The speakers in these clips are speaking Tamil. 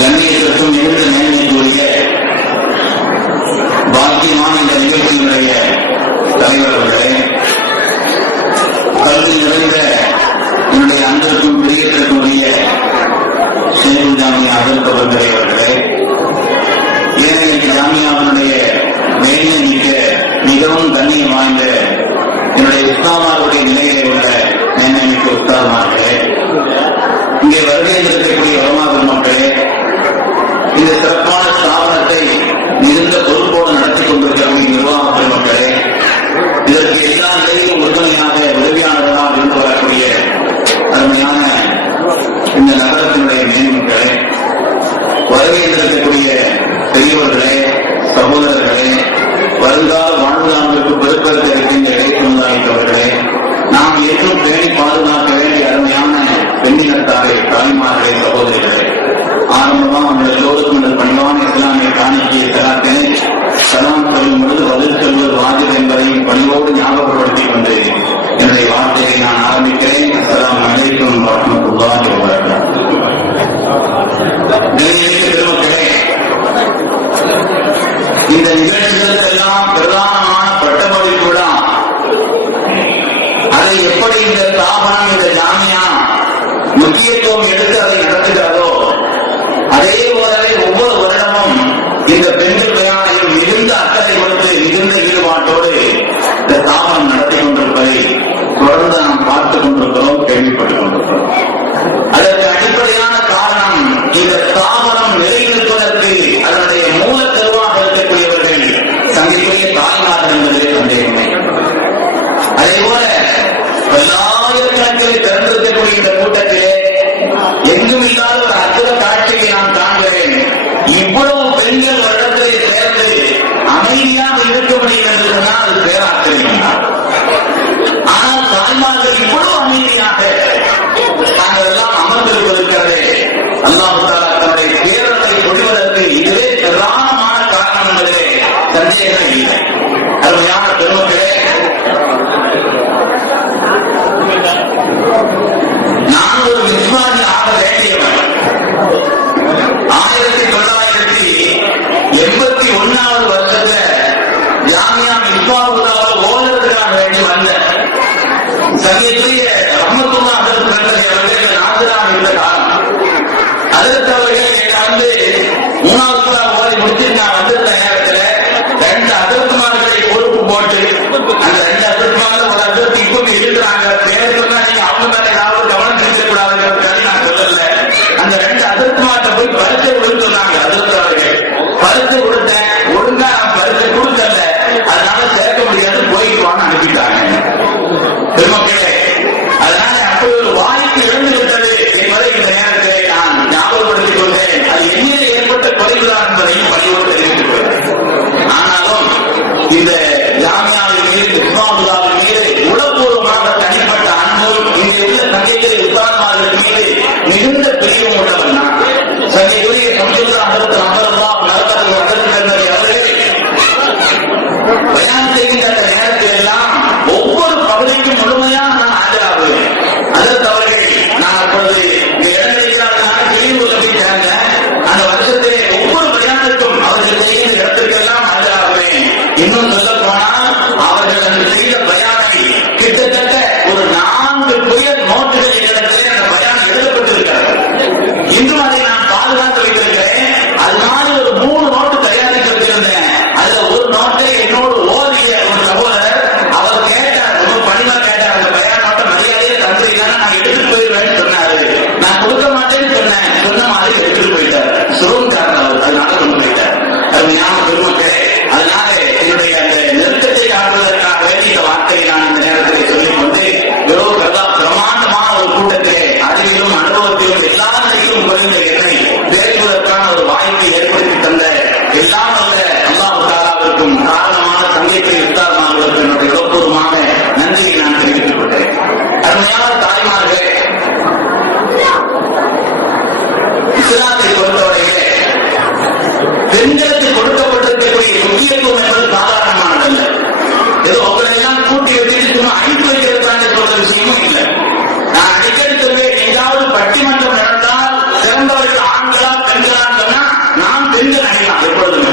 கண்ணியத்திற்கும் மிகுந்த மேன்மைக்குரிய பாக்கியமான இந்த நிகழ்ச்சியினுடைய தலைவர்களே, கல்வி நிறைந்த என்னுடைய அன்பிற்கும் பிரியத்திற்குரிய ஷேக் ஜாமியா ஹஜ்ரத் அவர்களே, ஏனைய இந்த ஜாமியாவினுடைய மேன்மை மிக்க மிகவும் கண்ணியம் வாய்ந்த என்னுடைய உஸ்தாமாருடைய நிலையிலே உள்ள மேன்மை மிக்க உஸ்தாமார்களே, இங்கே வருகை இருக்கக்கூடிய உலமாக்கள் மக்களே, இந்த சிறப்பான ஸ்தாபனத்தை மிகுந்த பொறுப்போடு நடத்தி கொண்டிருக்கக்கூடிய நிர்வாக பெருமக்களே, இதற்கு எல்லா நிலையிலும் உறுதுணையாக உதவியாளர்களாக இருந்து வரக்கூடிய அருமையான இந்த நகரத்தினுடைய மேன்மக்களே, வருகை இருக்கக்கூடிய பெரியவர்களே, சகோதரர்களே, வருங்கால வாழ்நாளுக்கு பெருக்கற்க இருக்கின்ற இறை சமுதாயத்தவர்களே, நாம் என்றும் பேணி பாதுகாக்க வேண்டிய அருமையான பெண்ணினத்தாரே, தாய்மார்களே, சகோதரிகளே, ஆரம்பமாக உங்கள் எல்லோருக்கும் இந்த பண்பான இஸ்லாமிய காணிக்கைய தரத்தினை சலாம் சொல்லும் பொழுது பதில் சொல்வது வாஜிப் என்பதையும் பணிவோடு ஞாபகப்படுத்திக் கொண்டு என்னுடைய வார்த்தையை நான் ஆரம்பிக்கிறேன். அஸ்ஸலாமு அலைக்கும் வரஹ்மத்துல்லாஹி வபரகாத்துஹு. பெருமக்களே, இந்த நிகழ்ச்சிகளுக்கெல்லாம் பிரதானமான பட்டமளிப்பு கூட அதை எப்படி இந்த ஸ்தாபனம், இந்த ஜாமியா முக்கியத்துவம் எடுத்து அதை நடத்துகிறதோ, அதே போலவே ஒவ்வொரு வருடமும் இந்த பெண்கள் பயானையும் மிகுந்த அக்கறை கொடுத்து மிகுந்த ஈடுபாட்டோடு இந்த ஸ்தாபனம் நடத்தி கொண்டிருப்பதை தொடர்ந்து நாம் பார்த்துக் கொண்டிருக்கிறோம், கேள்விப்பட்டுக் கொண்டிருக்கிறோம். அதற்கு அடிப்படையான காரணம், இந்த ஸ்தாபனம் நிலைநிற்பதற்கு அதனுடைய மூல தெருவாக இருக்கக்கூடியவர்கள் சந்திக்குரிய தாய்மார்கள் என்பதிலே சந்தேகமே. அதே போல பல்லாயிரக்கணக்கில் திறந்திருக்கக்கூடிய இந்த கூட்டத்திலே எங்கும் இல்லாத ஒரு அற்புத காட்சியை நான் காண்கிறேன். இவ்வளவு பெண்கள் வருடத்திலே சேர்ந்து அமைதியாக இருக்க முடியும் என்று சொன்னால் அது பேராச்சரியம். ஆனால் தாய்மார்கள் இவ்வளவு அமைதியாக நாங்கள் எல்லாம் அமர்ந்திருப்பதற்கே அல்லாஹ் தஆலா தன்னுடைய பேரத்தை கொள்வதற்கு இதுவே பிரதானமான காரணம் என்பதிலே சந்தேகமே இல்லை. அருமையான பெருமக்களே, நான் ஒரு விஸ்வாசி ஆக வேண்டியவன். 1981வது வருஷத்துல ஜாமியா மிஸ்வாவுல்லாஹ் ஓதுறதுக்காக வேண்டி வந்த சங்கைக்குரிய ரஹ்மத்துல்லாஹ் ஹஜ்ரத் கர்னவி அவர்கள் நாசராக இருந்த காலம். ஹஜ்ரத் அவர்கள் என்னை வந்து 3வது சூரா ஓதி முடிச்சு நான் வந்திருந்த நேரத்துல 2 ஹஜ்ரத்மார்களை பொறுப்பு போட்டு, அந்த 2 ஹஜ்ரத்மார்கள் ஒரு ஹஜ்ரத் இப்பவுமே இருக்கிறாங்க, பேரை சொன்னா நீங்க அவங்க மேல ஏதாவது கவனம் செலுத்தக்கூடாதுன்னு நான் சொல்லல. அந்த 2 ஹஜ்ரத்மார்ட்ட போய் பரிச்சை கொடுத்து சொன்னாங்க. ஹஜ்ரத் அவர்கள் பரிச்சை கொடுத்தேன், ஒழுங்கா நான் பரிச்சை கொடுக்கல, அதனால சேர்க்க முடியாது, போயிட்டு வாங்க அனுப்பிட்டாங்க. பெருமக்களே, அதனால அப்படி ஒரு வாய்ப்பு இழந்து விட்டது என்பதை இந்த நேரத்திலே நான் ஞாபகப்படுத்திக் கொண்டேன். அது என்னிலே ஏற்பட்ட குறைகளாக என்பதையும் பணியோடு தெரிவித்துள்ளேன். ஆனாலும் இந்த ஜாமியாவின் மீது, இஸ்லாமுல்லாவின் மீது உளப்பூர்வமாக தனிப்பட்ட அன்பும், இங்கே உள்ள சந்திக்கிற உத்தாரமார்கள் மீது மிகுந்த பிரிவும் உள்ளவன். சந்திக்குரிய சம்சுல்லா ஹஜ்ரத் அஹ்மதுல்லாஹ் மர்கஸ் ஹஜ்ரத் கர்னவி அவர்கள் பயான் செய்கின்ற அந்த நேரத்தில் எல்லாம் ஒவ்வொரு பகுதிக்கும் முழுமையாக நான் ஆஜராகுவேன். ஹஜ்ரத் அவர்கள், நான் அப்பொழுது இங்கே இடம் கிடைக்கிறார்கள் கிளிநூரில் போய் சேர்ந்தேன். அந்த வருஷத்திலே ஒவ்வொரு பயானுக்கும் அவர்கள் செய்கிற இடத்திற்கெல்லாம் ஆஜராகுவேன். இன்னும் சொல்ல போனால் அவர்கள் அந்த செய்த பயானை கிட்டத்தட்ட ஒரு 4 புயல் நோட்டுகள் என்னிடத்திலே அந்த பயான் எழுதப்பட்டிருக்கிறது. இன்றும் அதை நான் பாதுகாத்து வைத்திருக்கிறேன். அது மாதிரி ஒரு 3 நோட்டு தயாரித்து வைத்திருந்தேன். அதுல ஒரு நோட்டை என்னோடு ஓதிய ஒரு சகோதரர் அவர் கேட்டார், ரொம்ப பணிவா கேட்டார், அந்த பயான் நோட்டை மரியாதையை தந்துறீங்கன்னா நான் எடுத்துட்டு போயிருவேன்னு சொன்னாரு. நான் கொடுக்க பெண்களுக்கு கொடுக்கப்பட்டிருக்கக்கூடிய முக்கியத்துவம் என்பது சாதாரணமானதல்ல. ஏதோ அவங்களை எல்லாம் கூட்டி வைத்து சும்மா அனுப்பி வைக்கிறதுக்காக சொல்ற விஷயமும் இல்லை. நான் அடிக்கடி சொல்வேன், எங்காவது பட்டிமன்றம் நடந்தால் சிறந்தவர்கள் ஆண்களா பெண்களா சொன்னா நாம் பெண்கள் அணியலாம் எப்பொழுதுமே.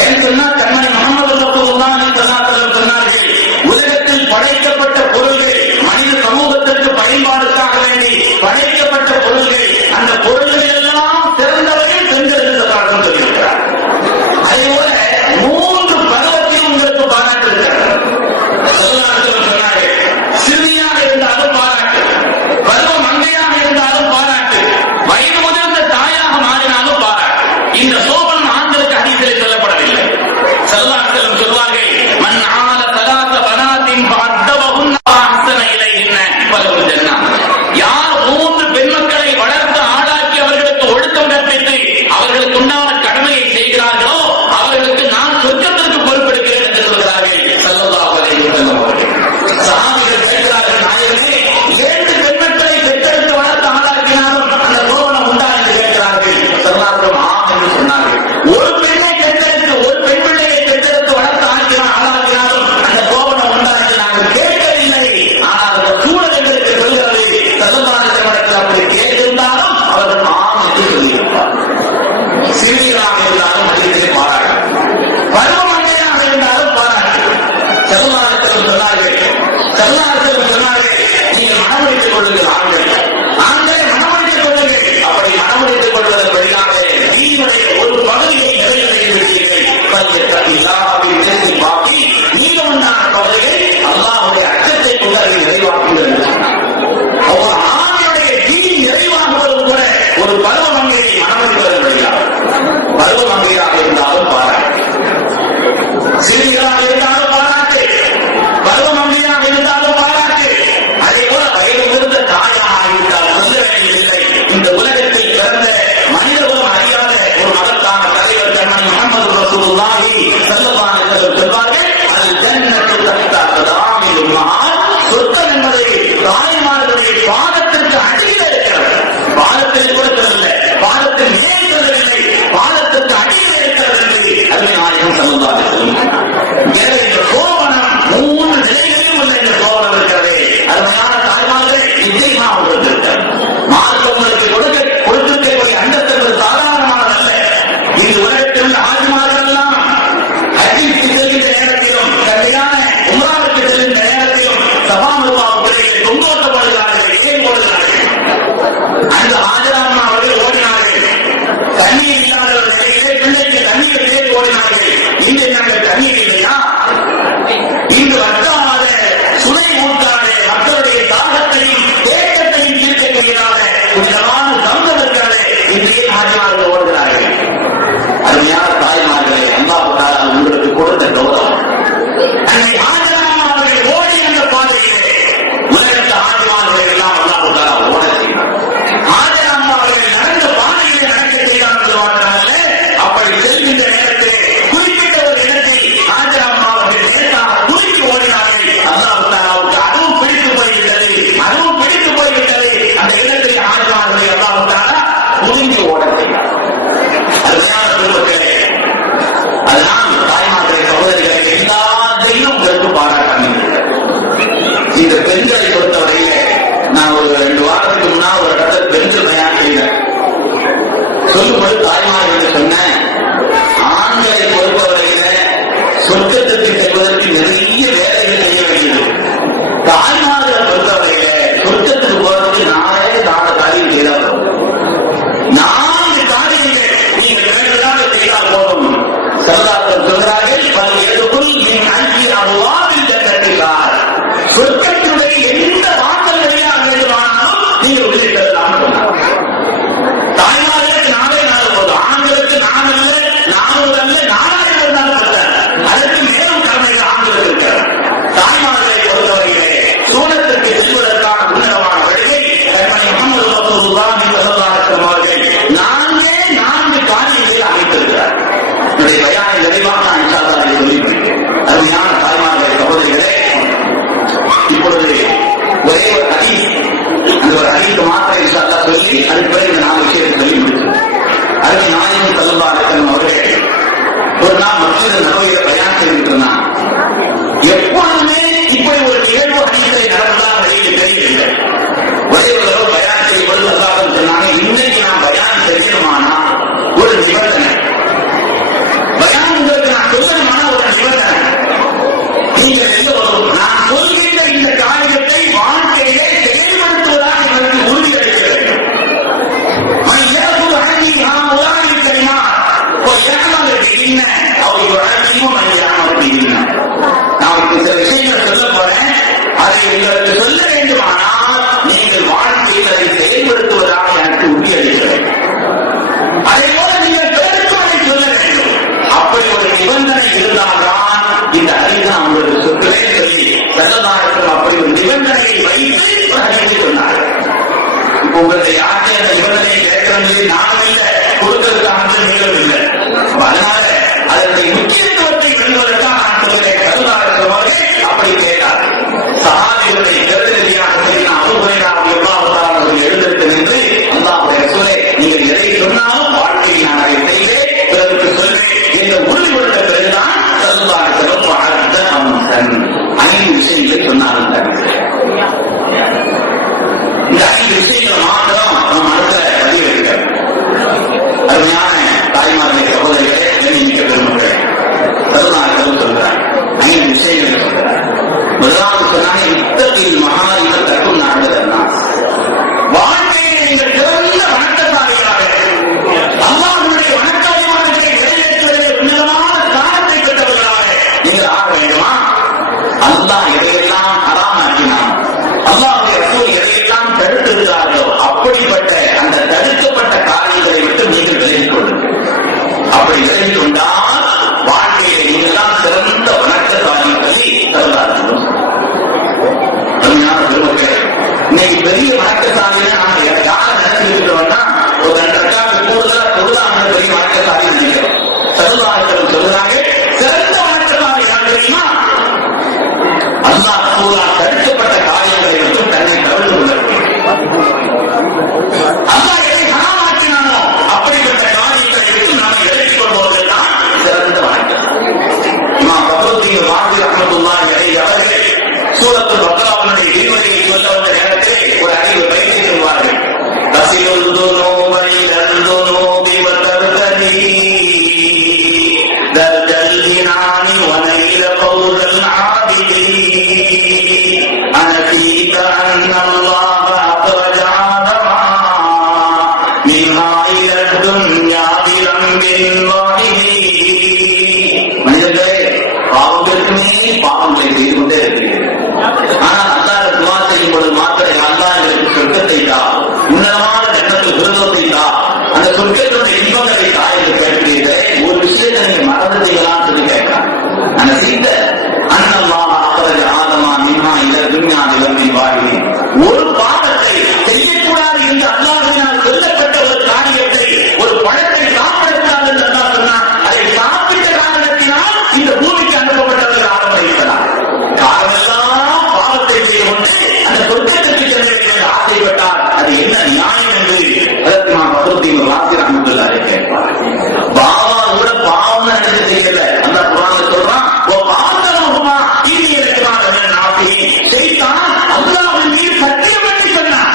ஏன் சொன்னா கண்ணனை முஹம்மது ரசூலுல்லாஹி ஸல்லல்லாஹு அலைஹி வஸல்லம் சொன்னார்கள், உலகத்தில் படைக்கப்பட்ட பொருள்கள் மனித சமூகத்திற்கு பயன்பாடுக்காக வேண்டி படைக்கப்பட்ட பொருள்கள், அந்த பொருள்களில் எல்லாம் சிறந்தவர்கள் பெண்கள் என்று சொல்லியிருக்கிறார். அதே போல 3 பருவத்தில் உங்களுக்கு பாராட்டு இருக்கிறார். சொன்னார்கள், சிறுமியாக இருந்தாலும் பாராட்டு, பருவ மங்கையாக இருந்தாலும் பாராட்டு, வயது முதிர்ந்த தாயாக மாறினாலும் பாராட்டு. இந்த சோபன் ஆண்களுக்கு அதிகத்தை சொல்லப்படவில்லை. ஸல்லல்லாஹு சொல்வார்கள், மன் ஆமல ஸலாத வனாத்தின் ஃபஅத்தவஹுன்ன வஅஹ்ஸன இலைஹின்ன ஃபலஹு ஜன்னah. யார் 3 பெண்மக்களை வளர்த்து ஆளாக்கி அவர்களுக்கு ஒழுக்கம் கற்பித்து அவர்களுக்கு உண்டான கடமையை செய்கிறார்களோ அவர்களுக்கு நான் சொர்க்கத்திற்கு பொறுப்பெடுக்கிறேன் என்று சொல்கிறார்கள் ஸல்லல்லாஹு அலைஹி வஸல்லம் அவர்கள். சஹாபிகள் கேட்கிறார்கள், நாயகமே, 2 பெண்மக்களை பெற்றெடுத்து வளர்த்து ஆளாக்கினாலும் அந்த சோபனம் உண்டா என்று கேட்கிறார்கள். ஸல்லல்லாஹு என்று சொன்னார்கள். ஒரு பெண்ணை பெற்றெடுத்து ஒரு பெண் பிள்ளையை பெற்றெடுத்து வளர்த்து ஆளாக்கினாலும் அந்த சோபனம் உண்டா என்று நாங்கள் கேட்கவில்லை. ஆனால் அந்த சூழல் எங்களுக்கு சொல்கிறது. ஸல்லல்லாஹு அலைஹி வஸல்லம் அப்படி கேட்டிருந்தாலும் அவர்கள் ஆம் என்று சொல்லியிருப்பார். சிறுமிகளாக இருந்தாலும் அதிகத்திலே பாராட்டு, பருவமங்கையாக இருந்தாலும் பாராட்டு. ஸல்லல்லாஹு அலைஹி வஸல்லம் சொன்னார்கள், நீங்கள் மனமுடித்துக் கொள்ளுங்கள் ஆண்களே மனமுடித்துக் கொள்ளுங்கள். அப்படி மனமுடித்துக் கொள்வதற்குள்ளாக நீருடைய ஒரு பகுதியை நிறைவேற்றி விட்டீர்கள். பாக்கி நீங்க உண்டான பகுதியை அல்லாஹ்வுடைய அச்சத்தை கொண்டு அதை நிறைவாக்குங்கள் என்று சொன்னார். ஆணுடைய தீன் நிறைவாகுவது கூட ஒரு பருவமங்கையை மனமுடிப்பதற்கு முடியாது. பருவமங்கையாக இருந்தாலும் பாராட்டு, சிறுமிகளாக இருந்தாலும் பாராட்டு, பருவமங்கையாக இருந்தாலும் பாராட்டு. அதே போல வயது முதிர்ந்த தாயாக ஆகிவிட்டால் சொல்ல வேண்டியதில்லை. இந்த உலகத்தில் பிறந்த மனிதகுலம் அறியாத ஒரு மகத்தான தலைவர் கண்மணி முஹம்மது ரசூலுல்லாஹி ஸல்லல்லாஹு அலைஹி வஸல்லம் சொல்வார்கள், அல் ஜன்னத்து தஹ்தா அக்தாமில் உம்மஹாத். சொர்க்கம் என்பதை தாய்மார்களுடைய பாதத்திற்கு அடியில் இருக்கிறது. பாதத்தில் கூட சொல்லல, பாதத்தின் மேல் சொல்லவில்லை, பாதத்திற்கு அடியில் இருக்கிறது என்று அருமை நாயகம் ஸல்லல்லாஹு அலைஹி வஸல்லம். எனவே இந்த சோபனம் 3 நிலைகளில் உள்ள இந்த சோபனம் இருக்கிறது. அருமையான தாய்மார்களே, நிச்சயமாக உங்களுக்கு இருக்கிறது. மார்க்கம் உங்களுக்கு கொடுத்திருக்கக்கூடிய அந்தஸ்து என்பது சாதாரணமானதல்ல. இந்த உலகத்தில் உள்ள ஆஜிமார்கள் எல்லாம் ஹஜ்ஜுக்கு செல்கின்ற நேரத்திலும் கல்யாண உம்ராவுக்கு செல்கின்ற நேரத்திலும் சபாமுல்லாவுக்குள்ளே தொங்கோட்டப்படுகிறார்கள். ஏன் ஓடுகிறார்கள்? அந்த ஆஜராமா அவர்கள் ஓடினார்கள். தண்ணீர் இல்லாத ஒரு நிலையிலே பிள்ளைக்கு தண்ணீர் தேடி ஓடினார்கள். இன்று நாங்கள் தண்ணீர் இல்லையா? இன்று வட்டாத சுனை ஊட்டாத மக்களுடைய தாகத்தையும் தேக்கத்தையும் தீர்க்கக்கூடியதான புனிதமான சம்பளம் இருக்கிறது. இன்றைய ஆஜரார்கள் ஓடுகிறார்கள். அருமையான தாய்மார்களே, அல்லாஹ் தஆலா உங்களுக்கு கொடுத்த கௌரவம். அன்னை ஆஜராமா அவர்கள் ஓடி அந்த பாதையிலே உலகத்து ஆஜிமார்களை எல்லாம் அல்லாஹ் தஆலா ஓட செய்தார். ஆஜராமா அவர்கள் நடந்த பாதையிலே நடக்க செய்தார்கள் மாத்திரமல்ல, அப்படி செல்கின்ற நேரத்திலே குறிப்பிட்ட ஒரு இடத்தில் ஆஜராமா அவர்கள் லேசாக துருக்கி ஓடினார்கள். அல்லாஹ் தஆலாவுக்கு அதுவும் பிடித்து போய்விட்டது. அந்த இடத்திலே ஆஜிமார்களை அல்லாஹ் தஆலா துருக்கி ஓட செய்தார். அருமையான பெருமக்களே, அதனால் தாய்மார்களை சகோதரிகளை எல்லாத்தையும் உங்களுக்கு பாராட்டணும். இந்த பெண்களை பொறுத்தவரையில நான் ஒரு 2 வாரத்துக்கு முன்னால் ஒரு இடத்துல பெண்கள் பயணம் செய்தேன். சொல்லும்போது தாய்மார்கள் சொன்னேன், ஆண்களை பொறுத்தவரையில சொர்க்கத்திற்கு செல்வதற்கு நிறைய வேலைகள் செய்ய வேண்டியது. தாய்மார்களை பொறுத்தவரையில சொர்க்கத்துக்கு போவதற்கு 4 காரியம் செய்தால் 4 காரியங்கள் நீங்கள் வேண்டுதலாக செய்தால் போதும். சல்லல்லாஹு சொல்கிறார்கள், எதுக்குள் என் அஞ்சு அல்லாஹ்வில் ஜன்னத்திலார். சொர்க்கத்துடைய எந்த வாசல் வழியாக வேண்டுமானாலும் நீங்கள் உள்ளே செல்லலாம் சொன்னார். தாய்மார்களுக்கு 4 போதும், ஆண்களுக்கு 4 அல்ல, 4 அல்ல, 4 இருந்தாலும் பத்தாது. அதற்கு மேலும் கடமைகள் ஆண்களுக்கு இருக்கிறது. தாய்மார்களை பொறுத்தவரையிலே சூழத்திற்கு செல்வதற்கான உன்னதமான வழியை கண்மணி முஹம்மது ரசூலுல்லாஹி ஸல்லல்லாஹு அலைஹி வஸல்லம் அவர்கள் 4 காரியங்களில் அமைத்திருக்கிறார். இதை பயானை நிறைவாக நான் இன்ஷா அல்லாஹ் சொல்லிவிட்டேன். அருமையான தாய்மார்களை சகோதரிகளே, இப்பொழுது ஒரே ஒரு ஹதீஸ், அந்த ஒரு ஹதீஸ் மாத்திரம் இன்ஷா அல்லாஹ் சொல்லி அதுக்கு பிறகு இந்த 4 விஷயத்தை சொல்லி முடிச்சு அருமை நாயகம் ஸல்லல்லாஹு அலைஹி வஸல்லம் அவர்கள் உங்களுடைய யார்கிட்ட அந்த நிபந்தனையை கேட்கிறோம் நானும் இல்லை, கொடுக்கிறதுக்காக நீங்களும் இல்லை. அதனால அதனுடைய முக்கியத்துவத்தை எழுதுவதற்காக நான் சொல்கிறேன். கருதாரர்கள் அவர்கள் அப்படி கேட்டார். சஹாபிகளுடைய பிரதிநிதியாக எழுந்திருக்கு நின்று அல்லாஹ்வுடைய ரசூலே, நீங்கள் எதை சொன்னாலும் வாழ்க்கையில் நான் அதை செய்வேன், பிறருக்கு சொல்வேன் என்ற உறுதிப்படுத்த பிறகுதான் ஸல்லல்லாஹு அலைஹி வஸல்லம் 5 விஷயங்களை சொன்னார்கள். இந்த 5 விஷயங்களை மாத்திரம் நம்ம மனசுல பதிய வைக்கிறார். அருமையான தாய்மார்களே, சகோதரிகளே, எண்ணிமிக்க பெருமக்களே, ஸல்லல்லாஹு அலைஹி வஸல்லம் சொல்றார் 5 விஷயங்களை சொல்றார். முதலாவது சொன்னாங்க, இத்தத்தில் மஹாரிம தக்குன் அஹ்தன்னாஸ். வாழ்க்கையை நீங்கள் சிறந்த வணக்கசாலியாக அல்லாஹ்வுடைய வணக்க வழிபாடுகளை நிறைவேற்றுவதிலே உன்னதமான ஸ்தானத்தை பெற்றவர்களாக நீங்கள் ஆக வேண்டுமா? அல்லாஹ் எதையெல்லாம் ஹராமாக்கினான், அல்லாஹ்வுடைய ரசூல் எதையெல்லாம் தடுத்திருக்கிறார்களோ அப்படிப்பட்ட அந்த தடுக்கப்பட்ட காரியங்களை விட்டு நீங்கள் விலகிக் கொள்ளுங்கள். அப்படி விலகிக் கொண்டால் வாழ்க்கையை நீங்கள் தான் சிறந்த வணக்கசாலி சொல்லி சரதாசனம். இன்னைக்கு பெரிய வணக்கசாலின்னு நாம யார் நினைச்சுக்கிட்டோம்னா, ஒரு 2 ரக்காத்துக்கு கூடுதலா தொழுதாங்க பெரிய வணக்கசாலி நினைக்கிறோம். சரதாசனம் சொல்றாங்க, சிறந்த வணக்கசாலி யார் தெரியுமா? அல்லாஹ் சூரா தடுக்கப்பட்ட காரியங்களை விட்டு தன்னை தடுத்து கொள்கிறார். அல்லாஹ் எதை ஹராமாக்கினானோ அப்படிப்பட்ட காரியங்களை விட்டு நம்மை விலக்கிக் கொள்பவர்கள் தான் சிறந்த வணக்கசாலி. இமாம் ஃபக்ருத்தீன் ராஸி ரஹ்மத்துல்லாஹி அலைஹி அவர்கள் சூரத்துல் பக்ராவுடைய விரிவுரையை சொல்ல வந்த நேரத்திலே ஒரு அதிக பயிற்சி சொல்வார்கள். தஸிலுல் துனூப இலல் துனூபி வ தர்தனி தர்ஜல் ஜினானி வ நைல ஃபௌஸல் ஆபிதீன் அனஸீத அன்னல்லாஹ அக்ரஜ ஆதமா மின்ஹா இல துன்யா பிரம்பின் வாஹிதீன். மனிதர்களே, பாவங்களுக்குமே பாவங்களை செய்து கொண்டே இருக்கிறீர்கள். ஆனால் அல்லாஹ் துஆ செய்யும் பொழுது மாத்திரம் அல்லாஹ் எனக்கு சொர்க்கத்தை தா, உன்னதமான ஜன்னத்துல் ஃபிர்தௌஸை தா, அந்த சொர்க்கத்தினுடைய இன்பங்களை தா என்று கேட்கிறீர்களே, ஒரு விஷயத்தை நீங்க மறந்துட்டீங்களான்னு சொல்லி கேட்கிறார். அந்த சீத்த அன்னல்லாஹ் அக்ரஜ ஆதமா மின்ஹா இல துன்யா பிரம்பின் வாஹிதீன். ஒரு பாவத்தை செய்யக்கூடாது என்று அல்லாஹ்வினால் சொல்லப்பட்ட ஒரு காரியத்தை, ஒரு பழத்தை சாப்பிடக்கூடாது என்று அல்லாஹ் சொன்னார். அதை சாப்பிட்ட காரணத்தினால் இந்த பூமிக்கு அனுப்பப்பட்டவர்கள் ஆரம்பம் இருக்கிறார். காரணமெல்லாம் பாவத்தை செய்து கொண்டு அந்த சொர்க்கத்திற்கு செல்ல வேண்டும் என்று ஆசைப்பட்டால் அது என்ன நியாயம் என்று அதற்கு நாம் ஃபக்ருத்தீன் ராஸி ரஹ்மத்துல்லாஹி அலைஹி கேட்பார். பாவா கூட பாவம் நடந்து செய்யல. அந்த குர்ஆன்ல சொல்றான், பாவத்தனஹுமா இன்னி லகுமா மினன் நாஸிஹீன். ஷைத்தான் அல்லாஹ்வின் மீது சத்தியம் பண்ணி சொன்னான்,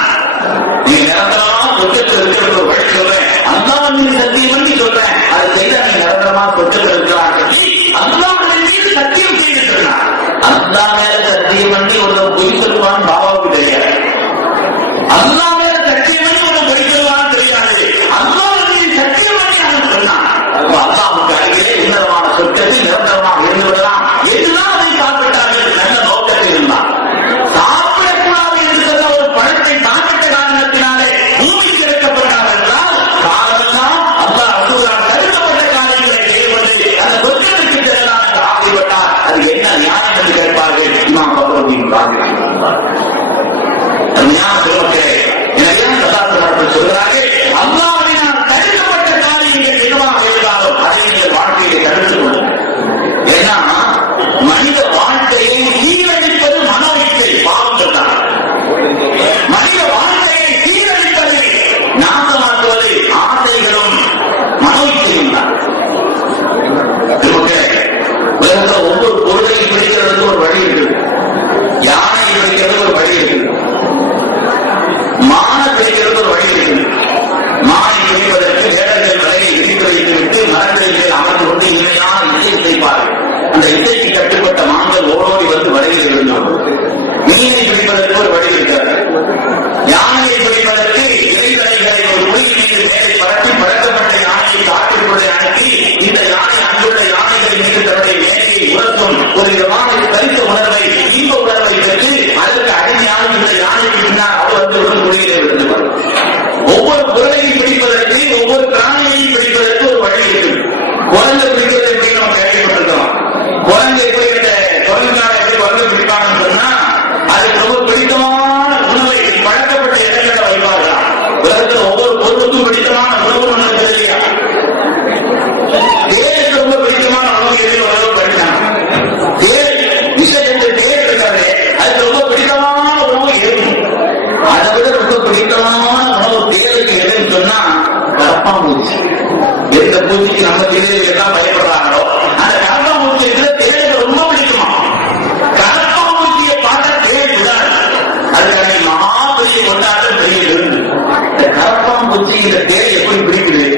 நீங்க நிரந்தரமா சொர்க்கத்தில் இருக்கிறது ஒரு வழி சொல்றேன், அல்லாஹ் மீது சத்தியம் பண்ணி சொல்றேன், அதை செய்தா நீங்க நிரந்தரமா சொர்க்கத்தில் இருக்கிறார் சொல்லி அல்லாஹ்வின் மீது சத்தியம் செய்து சொன்னார். அல்லாஹ் மேல சத்தியம் பண்ணி ஒரு பொய் சொல்லுவான்னு பாபாவுக்கு தெரியாது. அல்லாஹ் மேல சத்தியம் பண்ணி ஒரு பொய் சொல்லுவான்னு தெரியாது. அல்லாஹ் மீது சத்தியம் பண்ணி அவன் சொன்னான். அல்லாஹ்வுக்கு அருகிலே உன்னதமான சொர்க்கத்தில் நிரந்தரமாக இருந்து விடலாம் என்றுதான் அதை சாப்பிட்டார்கள். நல்ல நோக்கத்தில் இருந்தார். சாப்பிடக்கூடாது என்று சொன்ன ஒரு பழத்தை சாப்பிட்ட காரணத்தினாலே பூமிக்கு இறக்கப்பட்டார்கள். காலமெல்லாம் அல்லாஹ் ரசூலால் தடுக்கப்பட்ட காரியங்களை செய்து கொண்டு அந்த சொர்க்கத்திற்கு செல்லலாம் என்று ஆசைப்பட்டார். அது என்ன நியாயம் என்று கேட்பார்கள். இமாம் ஃபக்ருத்தீன் ராஸி அருமையான பெருமக்களே, எனவே தான் சொல்கிறார்கள், அல்லாஹ்வினால் தடுக்கப்பட்ட காரியங்கள் எதுவாக இருந்தாலும் அதை நீங்கள் வாழ்க்கையை தடுத்துக் கொள்ளுங்கள். ஏன்னா மனித வாழ்க்கையை சீரழிப்பது மனோ இச்சை, பாவங்கள் தான். மனித வாழ்க்கையை சீரழிப்பதை நாசமாக்குவது ஆசைகளும் மனோ இச்சையும் தான். பெருமக்களே, உலகத்தில் ஒவ்வொரு பொருளையும் பிடிக்கிறதுக்கு ஒரு வழி இருக்கு. யானை பிடிக்கிறதுக்கு ஒரு வழி இருக்கு. மானை பிடிக்கிறதுக்கு ஒரு வழி இருக்கு. மானை பிடிப்பதற்கு வேடர்கள் வலையை விரித்து வைத்துவிட்டு மரங்களின் மேல் அமர்ந்து கொண்டு இனிமையான இசை இசைப்பார்கள். அந்த இசைக்கு கட்டுப்பட்ட மான்கள் ஓடோடி வந்து வலையில் இருந்தோம். மீனை பிடிப்பதற்கு ஒரு வழி இருக்கிறது. யானையை பிடிப்பதற்கு இலைதலைகளை ஒரு குழியின் மீது மேலே பரத்தி பழக்கப்பட்ட யானையை காட்டிற்குள்ளே அனுப்பி இந்த யானை அங்குள்ள யானைகளின் மீது தன்னுடைய மேனையை உரசும் ஒரு விதமான கருத்த உணர்வை, இன்ப உணர்வை பெற்று அதற்கு அடிமையான இந்த யானைக்கு பின்னால் அவர் வந்து உடல் குழியிலே விழுந்துவார். ஒவ்வொரு பொருளையும் பிடிப்பதற்கு, ஒவ்வொரு பிராணியையும் பிடிப்பதற்கு ஒரு வழி இருக்கு. குரங்கு பிடிக்கிறது என்று நம்ம கேள்விப்பட்டிருக்கலாம். குரங்கு எப்படி இந்த குரங்கான எப்படி குரங்கு பிடிப்பாங்கன்னு சொன்னா, அது ரொம்ப பிடித்தமான உணவை பழக்கப்பட்ட இடங்களில் வைப்பார்களாம். உலகத்துல ஒவ்வொரு பொருளுக்கும் பிடித்தமான உணவு ஒண்ணு இருக்குது இல்லையா? தேனுக்கு ரொம்ப பிடித்தமான உணவு எது உணவு படிக்கலாம். தேன் விஷயத்து தேன் இருக்கிறது, அதுக்கு ரொம்ப பிடித்தமான உணவு எது? அதை விட ரொம்ப பிடித்தமான உணவு தேனுக்கு எதுன்னு சொன்னா கரப்பாம்பூச்சி. எந்த பூச்சிக்கு நம்ம செய்திகள் எல்லாம் பயப்படுறாங்களோ அந்த கரப்பாம்பூச்சி இருக்கிற தேனுக்கு ரொம்ப பிடிக்குமா? கரப்பாம்பூச்சியை பார்த்தா தேன் விடாது. அதுக்கான மகாபெரிய கொண்டாட்டம் தெரியுது. இந்த கரப்பாம்பூச்சி இந்த தேன் எப்படி பிடிக்குது?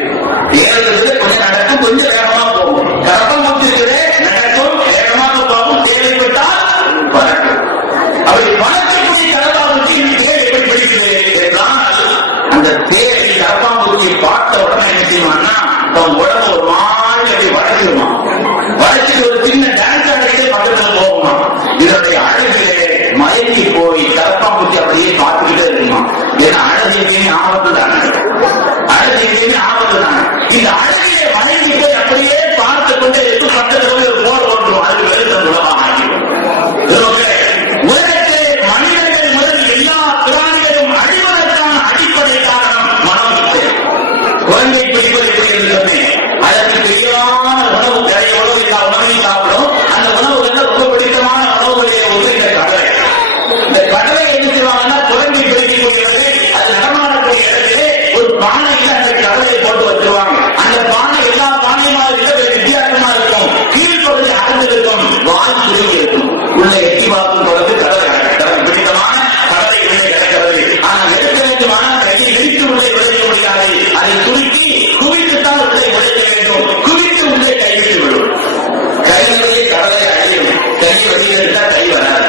தேர்தல் கொஞ்சம் நடக்கும், கொஞ்சம் வேகமா போகும். கரப்பாம்பூச்சி இருக்கிறது நடக்கும், வேகமாக போகும், தேவைப்பட்டால் பறக்கும். அப்படி பறக்கக்கூடிய கரப்பாம்பூச்சி தேன் எப்படி பிடிக்குது என்றால் அந்த தேன் கரப்பாம்பூச்சியை பார்த்த உடனே என்ன செய்வான்னா உடம்பு ஒரு மாதிரி அப்படி வளர்ச்சிடுமா, வளர்ச்சிட்டு ஒரு சின்ன டான்ஸ் ஆடிக்கிட்டே பக்கத்துல போகுமா. இதனுடைய அழகிலே மயங்கி போய் கரப்பாம்பூச்சி அப்படியே பார்த்துக்கிட்டே இருக்குமா. ஏன்னா அழகிய ஆபத்து தானே, அழகிய ஆபத்து தானே. இந்த அழகிலே மயங்கி போய் அப்படியே பார்த்து கொண்டே இருக்கு. பக்கத்துல ஒரு போர் போட்டுரும், அதுக்கு வெறும் உலகம் ஆகிடும். உலகத்திலே மனிதர்கள் முதல் எல்லா பிராணிகளும் அழிவதற்கான அடிப்படை காரணம் மனம். குழந்தை பிடிப்பதற்கு என்று சொன்னேன். அதற்கு பிரியமான உணவு நிறையோடு எல்லா உணவையும் சாப்பிடும். அந்த உணவுகள்ல ரொம்ப பிடித்தமான உணவுகளே ஒன்று இந்த கடலை. இந்த கடலை என்ன செய்வாங்கன்னா குழந்தை பிடிக்கக்கூடியவர்கள் அது நடமாடக்கூடிய இடத்திலே ஒரு பானையில அந்த கடலையை போட்டு வச்சிருவாங்க. அந்த பானை எல்லா பானையுமா இருக்க வித்தியாசமா இருக்கும். கீழ்ப்பகுதி அகர்ந்திருக்கும், வாய் சுருங்கி இருக்கும். உள்ள எட்டி பார்க்கும் போது கடலை தனக்கு பிடித்தமான கடலை உள்ளே கிடக்கிறது. ஆனால் எடுக்க வேண்டுமானால் கையை விரித்து உள்ளே உழைக்க முடியாது. அதை சுருக்கி குவித்துத்தான் உள்ளே உழைக்க வேண்டும். குவித்து உள்ளே கை விட்டு விடும். கையிலேயே கடலை அழியும். கையை வெளியில் எடுத்தா கை வராது.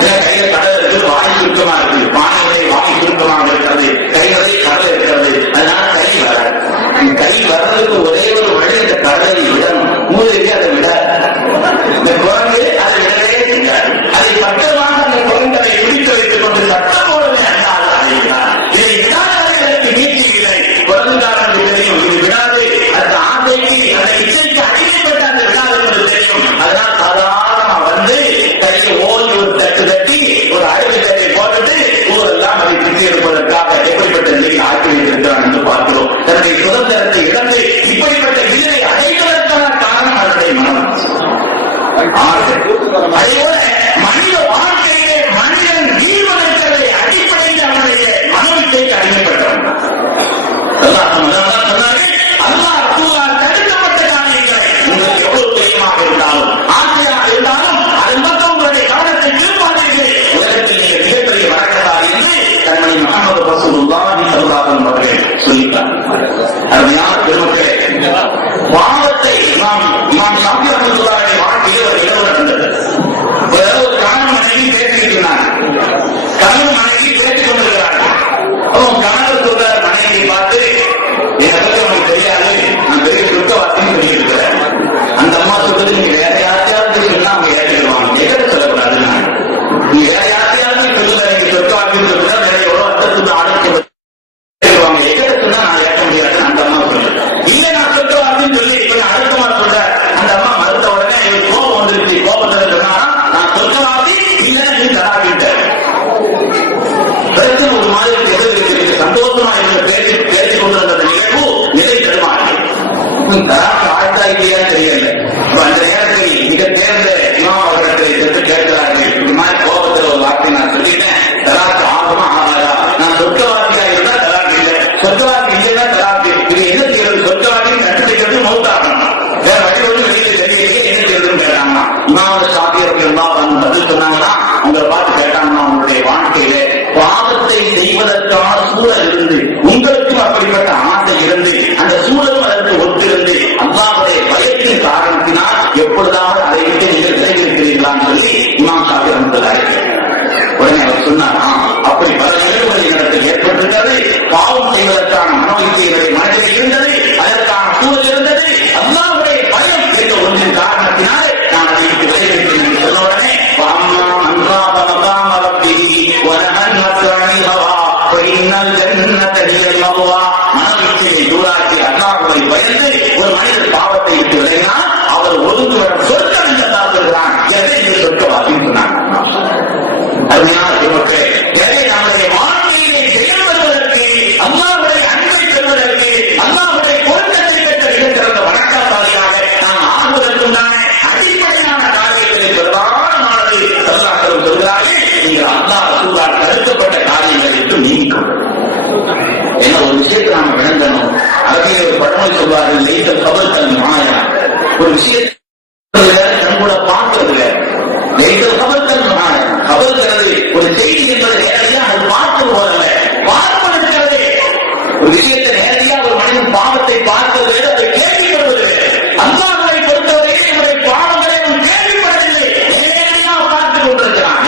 ஏன்னா கையில கடலை இருக்குது, வாய் சுருக்கமா இருக்குது. பானையிலே வாய் சுருக்கமாக இருக்கிறது, கையிலேயே கடலை இருக்கிறது. அதனால கை வராது. கை வர்றதுக்கு ஒரே ஒரு வழி இந்த கடலை விடணும். மூலிக்கு அதை விடாது. இந்த குரங்கு அதை விடவே செய்யாது. அதை பத்திரமாக அந்த குரங்களை பிடித்து வைத்துக் கொண்டு சட்டமோடுமே அல்லாத அடைகிறார். இதை விடாதவரை அதற்கு மீட்சி இல்லை. குரங்குக்காரனுக்கு தெரியும் இது விடாது. அந்த ஆசைக்கு அந்த இச்சைக்கு அடிமைப்பட்ட அந்த விடாது என்று தெரியும். அதனால் சாதாரண வந்து கையை ஓடி ஒரு தட்டு தட்டி ஒரு அடுக்கு தட்டை போட்டுட்டு ஊரெல்லாம் அதை பிச்சு எடுப்பதற்காக எப்படிப்பட்ட நிலையில் ஆக்கி வைத்திருக்கிறான் என்று பார்க்கிறோம். தன்னுடைய சுதந்திரத்தை இழந்து இப்படிப்பட்ட விளைவை அடைவதற்கான காரணம் அவருடைய மனம். அதேபோல மனித வாழ்க்கையிலே மனிதன் வீழ்வதற்கிறதை அடிப்படையில் அவனுடைய மனவிச்சைக்கு அடிமைப்பட்டவன். சொன்னார்கள் அல்லாஹ் ரசூலுல்லாஹ் தடுக்கப்பட்ட காரியங்களை உங்களுக்கு எவ்வளவு பிரியமாக இருந்தாலும் ஆசையாக இருந்தாலும் அதன் பக்கம் உங்களுடைய கவனத்தை திரும்பாதீர்கள். உலகத்தில் நீங்கள் மிகப்பெரிய வணக்கத்தார் என்று கண்மணி முஹம்மது ரசூலுல்லாஹி ஸல்லல்லாஹு அலைஹி வஸல்லம் அவர்கள் சொல்லிட்டார். அருமையான பெருமக்களே, பாவத்தை இமாம் ஷாஃபி ரஹ்மத்துல்லாஹி வாழ்க்கையில் ஒரு நிகழ்வு நடந்தது. ஒரு கணவன் மனைவி பேசிட்டு இருந்தாங்க. கணவன் மனைவி பேசிக் கொண்டிருக்கிறாங்க. கணவர் சொல்றார் மனைவியை பார்த்து, என்னை பத்தி உனக்கு தெரியாது, நீ பெரிய சுத்தவாசின்னு சொல்லி இருக்கிறேன். அந்த அம்மா சொல்றது நீங்க வேற யார்த்தையாவது சொன்னா அவங்க ஏற்றுவாங்க. எங்கிட்ட சொல்லக்கூடாதுன்னா நீங்க வேற யார்த்தையாவது சொல்லல, நீங்க சொர்க்கவாசின்னு சொல்லுங்க, வேற எவ்வளவு அர்த்தம் ஆலோசிச்சு எங்கிட்ட சொன்னா நான் விஷயத்தை நாம விளங்கணும். அரபிய ஒரு பழமொழி சொல்வார்கள், லைசல் கபர்கல் மாயா, ஒரு விஷயத்தை கண்கூட பார்க்கிறது வேற. லைசல் கபர்கல் மாயா, கபர்கிறது ஒரு செய்தி என்பது நேரடியாக அது பார்ப்பது போல பார்ப்பதற்கிறதே. ஒரு விஷயத்தை நேரடியாக ஒரு மனிதன் பாவத்தை பார்ப்பது வேறு, அதை கேள்விப்படுவது வேறு. அல்லாஹ்வை பொறுத்தவரையே நம்முடைய பாவங்களை அவன் கேள்விப்படவில்லை, நேரடியாக பார்த்துக் கொண்டிருக்கிறான்.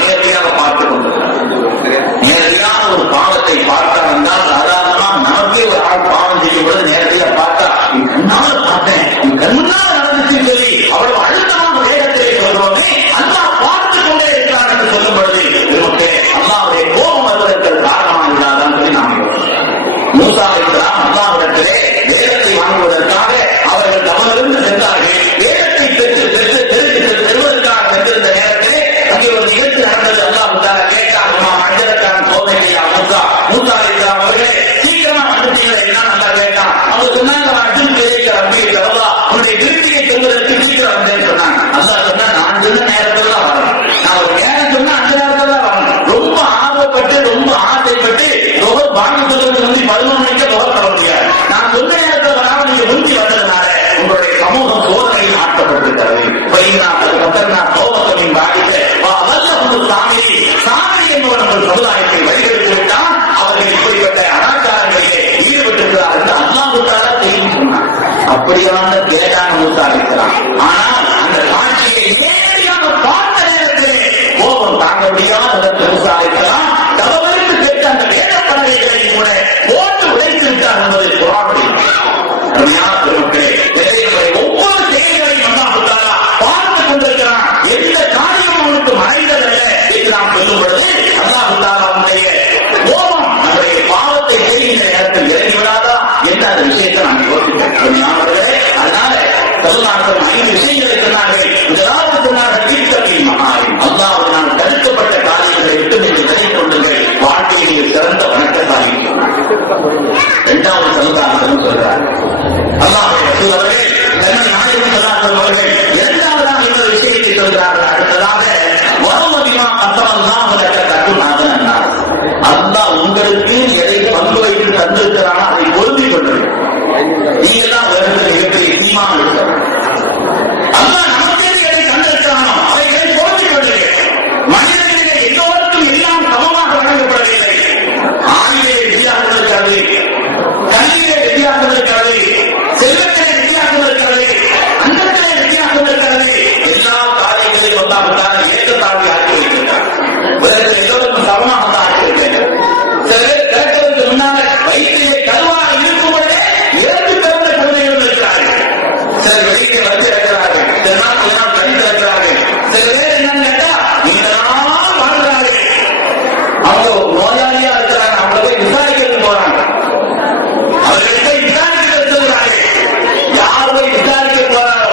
நேரடியாக ஒரு பாவத்தை பார்த்தான் என்றால் சாதாரணமாக நமக்கே ஒரு ஆள் பாவம் செய்யும் பொழுது நேரடியாக பார்த்தா கண்ணால் பார்த்தேன், கண்ணால் நடந்துச்சு சொல்லி அவ்வளவு அழுத்தமான வேகத்திலே சொல்லுவோமே, அல்லாஹ் பார்த்துக் கொண்டே இருக்கிறார் என்று சொல்லும் பொழுது நமக்கு அல்லாஹ்வுடைய கோபம் வருவதற்கு காரணமாக விடாதான் சொல்லி நாம் மூசா அலைஹிஸ்ஸலாம் அல்லாஹ்விடத்திலே வேதத்தை வாங்குவதற்காக அவர்கள் தவறிருந்து சென்றார்கள். வேதத்தை பெறுவதற்காக சென்றிருந்த நேரத்தில் அங்கே ஒரு நிகழ்ச்சி நடந்தது. அல்லாஹ் கேட்டார், அஞ்சலுக்கான கோபையா மூசா, மூசா அலைஹிஸ்ஸலாம் அவர்களே சீக்கிரமா வந்துட்டீங்களே என்ன நல்லா கேட்டான். அவங்க சொன்னாங்க, அர்ஜுன் பேரைக்கு ரப்பி அல்லா உன்னுடைய விருத்தியை செல்வதற்கு சீக்கிரம் வந்தேன்னு சொன்னாங்க. அல்லாஹ் சொன்னா, நான் சொன்ன நேரத்தில் தான் வரணும், நான் ஒரு நேரம் சொன்னா அந்த நேரத்தில் தான் வரணும். ரொம்ப ஆர்வப்பட்டு ரொம்ப ஆசைப்பட்டு வாங்க சொல்றது வந்து 11 மணிக்கே தொடர்பு முடியாது. நான் சொன்ன நேரத்தில் வராம நீங்க முந்தி வந்ததுனால உங்களுடைய சமூகம் சோதனையில் ஆட்பட்டிருக்கிறது. கோபத்தின் பாதிக்க அதல்ல சாமிரி சாமி என்பவர் நம்ம சமுதாயத்தை வழிகெடுத்து விட்டால் அவர்கள் இப்படிப்பட்ட அனாச்சாரங்களிலே ஈடுபட்டிருக்கிறார்கள் அல்லாஹ்வுத்தாலா செய்தி சொன்னார். அப்படியான கேட்டாங்க மூசா அலைஹிஸ்ஸலாம். ஆனால் அந்த காட்சியை நேரடியாக பார்த்த நேரத்திலே கோபம் தாங்க முடியாமல் அதற்கு மூசா அலைஹிஸ்ஸலாம் தவறித்து பெற்ற அந்த வேத பலகைகளை கூட போட்டு உடைத்து விட்டார் என்பது குர்ஆனுடைய அருமையான பெருமக்களே. எனவே ஒவ்வொரு செயல்களையும் அல்லாஹ்வுத்தாலா பார்த்துக் கொண்டிருக்கிறான். எந்த காரியமும் அவனுக்கு மறைந்ததல்ல என்று நாம் சொல்லும் பொழுது அல்லாஹ்வுத்தாலாவுடைய கோபம் நம்முடைய பாவத்தை செய்கின்ற நேரத்தில் இறங்கிவிடாதா என்ற அந்த விஷயத்தை நாம் யோசிக்கிறோம். அருமையானவர்களே, அதனால ஸல்லல்லாஹு அலைஹி 5 விஷயங்களை சொன்னார்கள். முதலாவது சொன்னார்கள், இத்தகைய மகாயம் அல்லாஹ்வினால் தடுக்கப்பட்ட காரியங்களை விட்டு நீங்கள் விலகிக் கொள்ளுங்கள், வாழ்க்கையில் சிறந்த வணக்கத்தாரை. இரண்டாவது ஸல்லல்லாஹு சொல்றார், அல்லாஹ்வுடைய ரசூல் அவர்கள் கண்மணி நாயகம் ஸல்லல்லாஹு அவர்கள் இரண்டாவதாக இன்னொரு விஷயத்தை சொல்கிறார்கள். அடுத்ததாக அல்லாஹ் உங்களுக்கு எதை பங்கு வைத்து தந்திருக்கிறானோ அதை பொருந்திக் கொள்ளுங்கள். நீங்கள் தான் வருகிற மிகப்பெரிய சீமான அல்லாஹ் நமக்கு எதை தந்திருக்கிறானோ அவைகளை பொருந்திக் கொள்ளுங்கள். மனிதர்களிலே எல்லோருக்கும் எல்லாம் சமமாக வழங்கப்படவில்லை. ஆயுளிலே வித்தியாசம் இருக்கிறது, கல்வியிலே வித்தியாசம் இருக்கிறது, செல்வத்திலே வித்தியாசம் இருக்கிறது, அந்தத்திலே வித்தியாசம் இருக்கிறது. எல்லா காரியங்களிலும் அல்லாஹ் ஏற்றத்தாழ்வை ஆக்கி வைக்கிறார். உலகத்தில் எல்லோருக்கும் சமமாக தான் ஆக்கி வைக்கிறார். சில பேர் கேட்கறதுக்கு முன்னால வயிற்றிலே கருவாக இருக்கும் பொழுதே இறந்து பிறந்த குழந்தைகள் இருக்கிறார்கள். சிலர் வெளியிலே வந்து இறக்கிறார்கள், சில நாள் கொஞ்ச நாள் கழித்து இறக்கிறார்கள். சில பேர் என்னன்னு கேட்டா நீண்ட நாள் வாழ்கிறார்கள். அவங்க நோயாளியா இருக்கிறாங்க, அவங்க போய் விசாரிக்கிறது போறாங்க. அவர்கள் போய் விசாரிக்க சொல்கிறார்கள். யார் போய் விசாரிக்க போறாரோ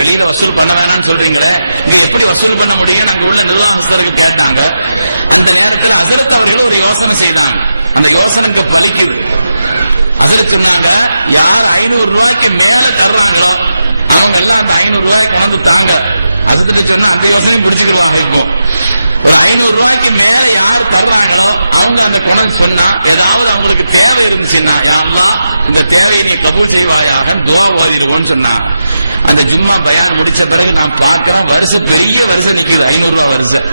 வெளியில வசூல் பண்ண வேணாம்னு சொல்றீங்களே, இங்க எப்படி வசூல் பண்ண முடியும்? அங்க உள்ள நிர்வாகஸ்தர்கள் கேட்டாங்க. அந்த நேரத்தில் ஹஸரத் அவர்கள் ஒரு யோசனை செய்தாங்க. அந்த யோசனைக்கு பலிக்குது. ஹஸரத் சொன்னாங்க, யார் 500 ரூபாய்க்கு மேல தர்றாங்களோ அவங்க எல்லாம் அந்த 500 ரூபாய் கொண்டு தாங்க. ஹஸரத் சொன்னா அந்த யோசனையும் பிடிச்சுக்கிடுவாங்க. இப்போ ஒரு 500 ரூபாய்க்கு மேல யார் தர்றாங்களோ அவங்க அந்த கொண்டு சொன்னா, ஏதாவது அவங்களுக்கு தேவை இருந்துச்சுன்னா, யா அல்லாஹ் இந்த தேவையை நீ கபூல் செய்வாயாக துஆ ஓதிடுவோம்னு சொன்னாங்க. அந்த ஜும்மா பயான் முடிச்ச பிறகு நான் பார்க்கிறேன், வருஷம் பெரிய வருஷம் நிக்குது. 500 ரூபாய் வருஷம்,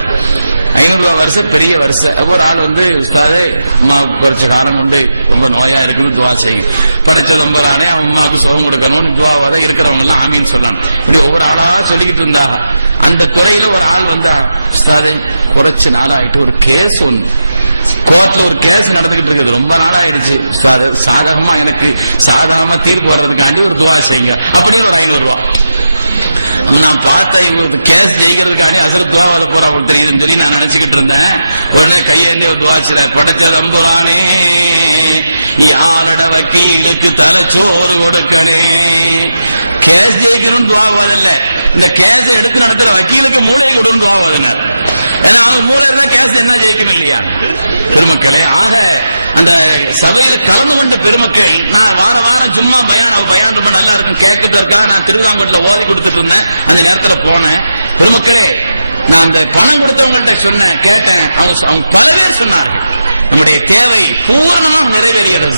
500 ரூபாய் வருஷம் பெரிய வருஷம். ஒரு ஆள் வந்து உஸ்தாதே அம்மாவுக்கு குறைச்ச காலம் கொண்டு ரொம்ப நோயா இருக்குது, துவா செய்யுங்க. படைச்ச நம்பரானே அவன் அம்மாவுக்கு சுகம் கொடுக்கணும்னு துவாவாத இருக்கிறவங்க எல்லாம் ஆமீன்னு சொல்லணும். இப்படி ஒவ்வொரு ஆளா சொல்லிக்கிட்டு இருந்தாங்க. அந்த துறையில ஒரு ஆள் வந்தா, உஸ்தாதே குறைச்சு நாளாயிட்டு ஒரு கேஸ் ஒண்ணு கோர்ட்ல ஒரு கேஸ் நடந்துகிட்டு இருக்குது, ரொம்ப நாள் ஆயிடுச்சு, சாதகமா எனக்கு சாதகமா தீர்ப்பு வர்றதுக்காண்டி ஒரு துவா செய்யுங்க அப்படின்னு ஒரு 500 ரூபாய். நான் பார்த்த கேஸ் ஜெயிக்கிறதுக்காண்டி ஹஸரத் துவா வத போறா தெரியுதுன்னு சொல்லி நான் நினைச்சுக்கிட்டு இருந்தேன். உடனே கையேந்தி ஒரு துவா செய்றார், படைச்ச தம்புரானே ஆளட வக்கீலுக்கு தலைச்சோறு கொடுக்கணே. கேஸ் ஜெயிக்கணும்னு துவா வதல்ல, இந்த கேஸ எடுத்து நடத்துற வக்கீலுக்கு மூளையை கொடுன்னு துவா வதனார். ஏன்னா அவங்க மூளை இருந்தா கேஸ் என்ன ஜெயிக்கும் இல்லையா பெருமக்களே? ஆக அந்த சபையில கலந்து கொண்ட பெருமக்கள், நான் வாரம் சும்மா பயான் ரொம்ப நல்லா இருக்கும் கேட்கறதுக்காக நான் திருவிதாங்கோட்டில் ஓதி கொடுத்துட்டு இருந்தேன். அந்த நேரத்துல போனேன். பெருமக்களே, நான் அந்த பணம் கொடுத்தவங்கள்ட்ட சொன்னேன், கேட்டேன். அவங்க பல பேர் சொன்னார்கள், நம்முடைய தேவை பூரணமாக நிறைவேறியது.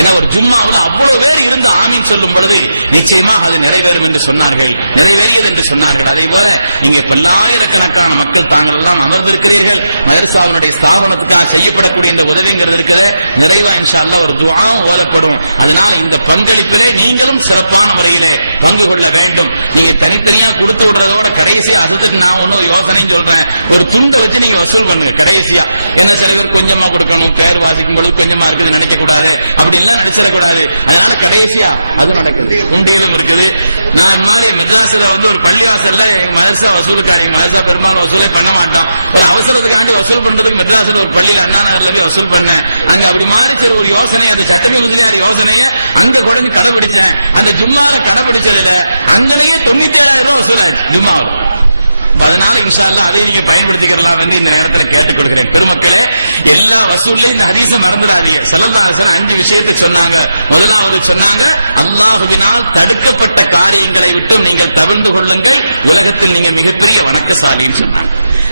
ஏன்னா ஒரு ஜும்மாவில் அவ்வளவு பேர் இருந்து ஆமீன் சொல்லும் பொழுது நிச்சயமாக அது நிறைவேறும் என்று சொன்னார்கள், நிறைவேறியது என்று சொன்னார்கள். அதே போல இங்கே பல்லாயிரக்கணக்கான மக்கள் தாங்கள் எல்லாம் அமர்ந்திருக்கிறீர்கள். மதரசாவினுடைய ஸ்தாபனத்துக்காக செய்யப்படக்கூடிய இந்த உதவிங்கிறது இருக்குது, நிறைவா இன்ஷா அல்லாஹ் ஒரு துஆவும் ஓதப்படும். அதனால இந்த பங்களிப்பிலே நீங்களும் சிறப்பான முறையிலே பங்கு கொள்ள வேண்டும். நீங்க தனித்தனியா கொடுத்து விடுறதோட கடைசியா அதுக்கு நான் ஒன்னும் யோசனைன்னு சொல்றேன், ஒரு துண்டை வச்சு நீங்க வசூல் பண்ணுங்க கடைசியா. ஏன்னா சில பேர் கொஞ்சமா கொடுக்கணும், பேர் வாசிக்கும் பொழுது கொஞ்சமா இருக்குது நினைக்க கூடாது, அப்படி எல்லாம் நினைச்சிடக்கூடாது. அதனால கடைசியா அது நடக்குது, உண்டியலும் இருக்குது. நான் இந்த மாதிரி மெட்ராஸ்ல ஒரு பள்ளிவாசல்ல எங்க மதரசா வசூலுக்காக, எங்க மதரசா பெரும்பாலும் வசூலே பண்ண மாட்டோம், ஒரு அவசரத்துக்காண்டி வசூல் பண்றதுக்கு மெட்ராஸ்ல ஒரு பள்ளியில அண்ணா நகர்ல போய் வசூல் பண்ணேன். அங்க அப்படி மாறி சரி ஒரு யோசனை, அந்த சட்டமி முதலியார் யோசனைய அங்க கொண்டு கடைபிடிச்சேன். அந்த ஜும்மால கடைபிடிச்சதுல அங்கனையே 97,000 ரூபாய் வசூலாச்சு ஜும்மாவில். அதனால இன்ஷா அல்லாஹ் அதை நீங்க பயன்படுத்திக்கலாம் என்று இந்த நேரத்தில் கேட்டுக்கொள்கிறேன். பெருமக்களே, எல்லா வசூல்ல இந்த ஹதீஸை மறந்துடாதீங்க. ஸல்லல்லாஹு அலைஹி வஸல்லம் 5 விஷயத்தை சொன்னாங்க. முதலாவது சொன்னாங்க, அல்லாஹ்வினால் தடுக்கப்பட்ட காரியங்களை விட்டு நீங்கள் தவிர்ந்து கொள்ளுங்கள், உலகத்தில் நீங்க மிகப்பெரிய வணக்கசாலின்னு சொன்னாங்க.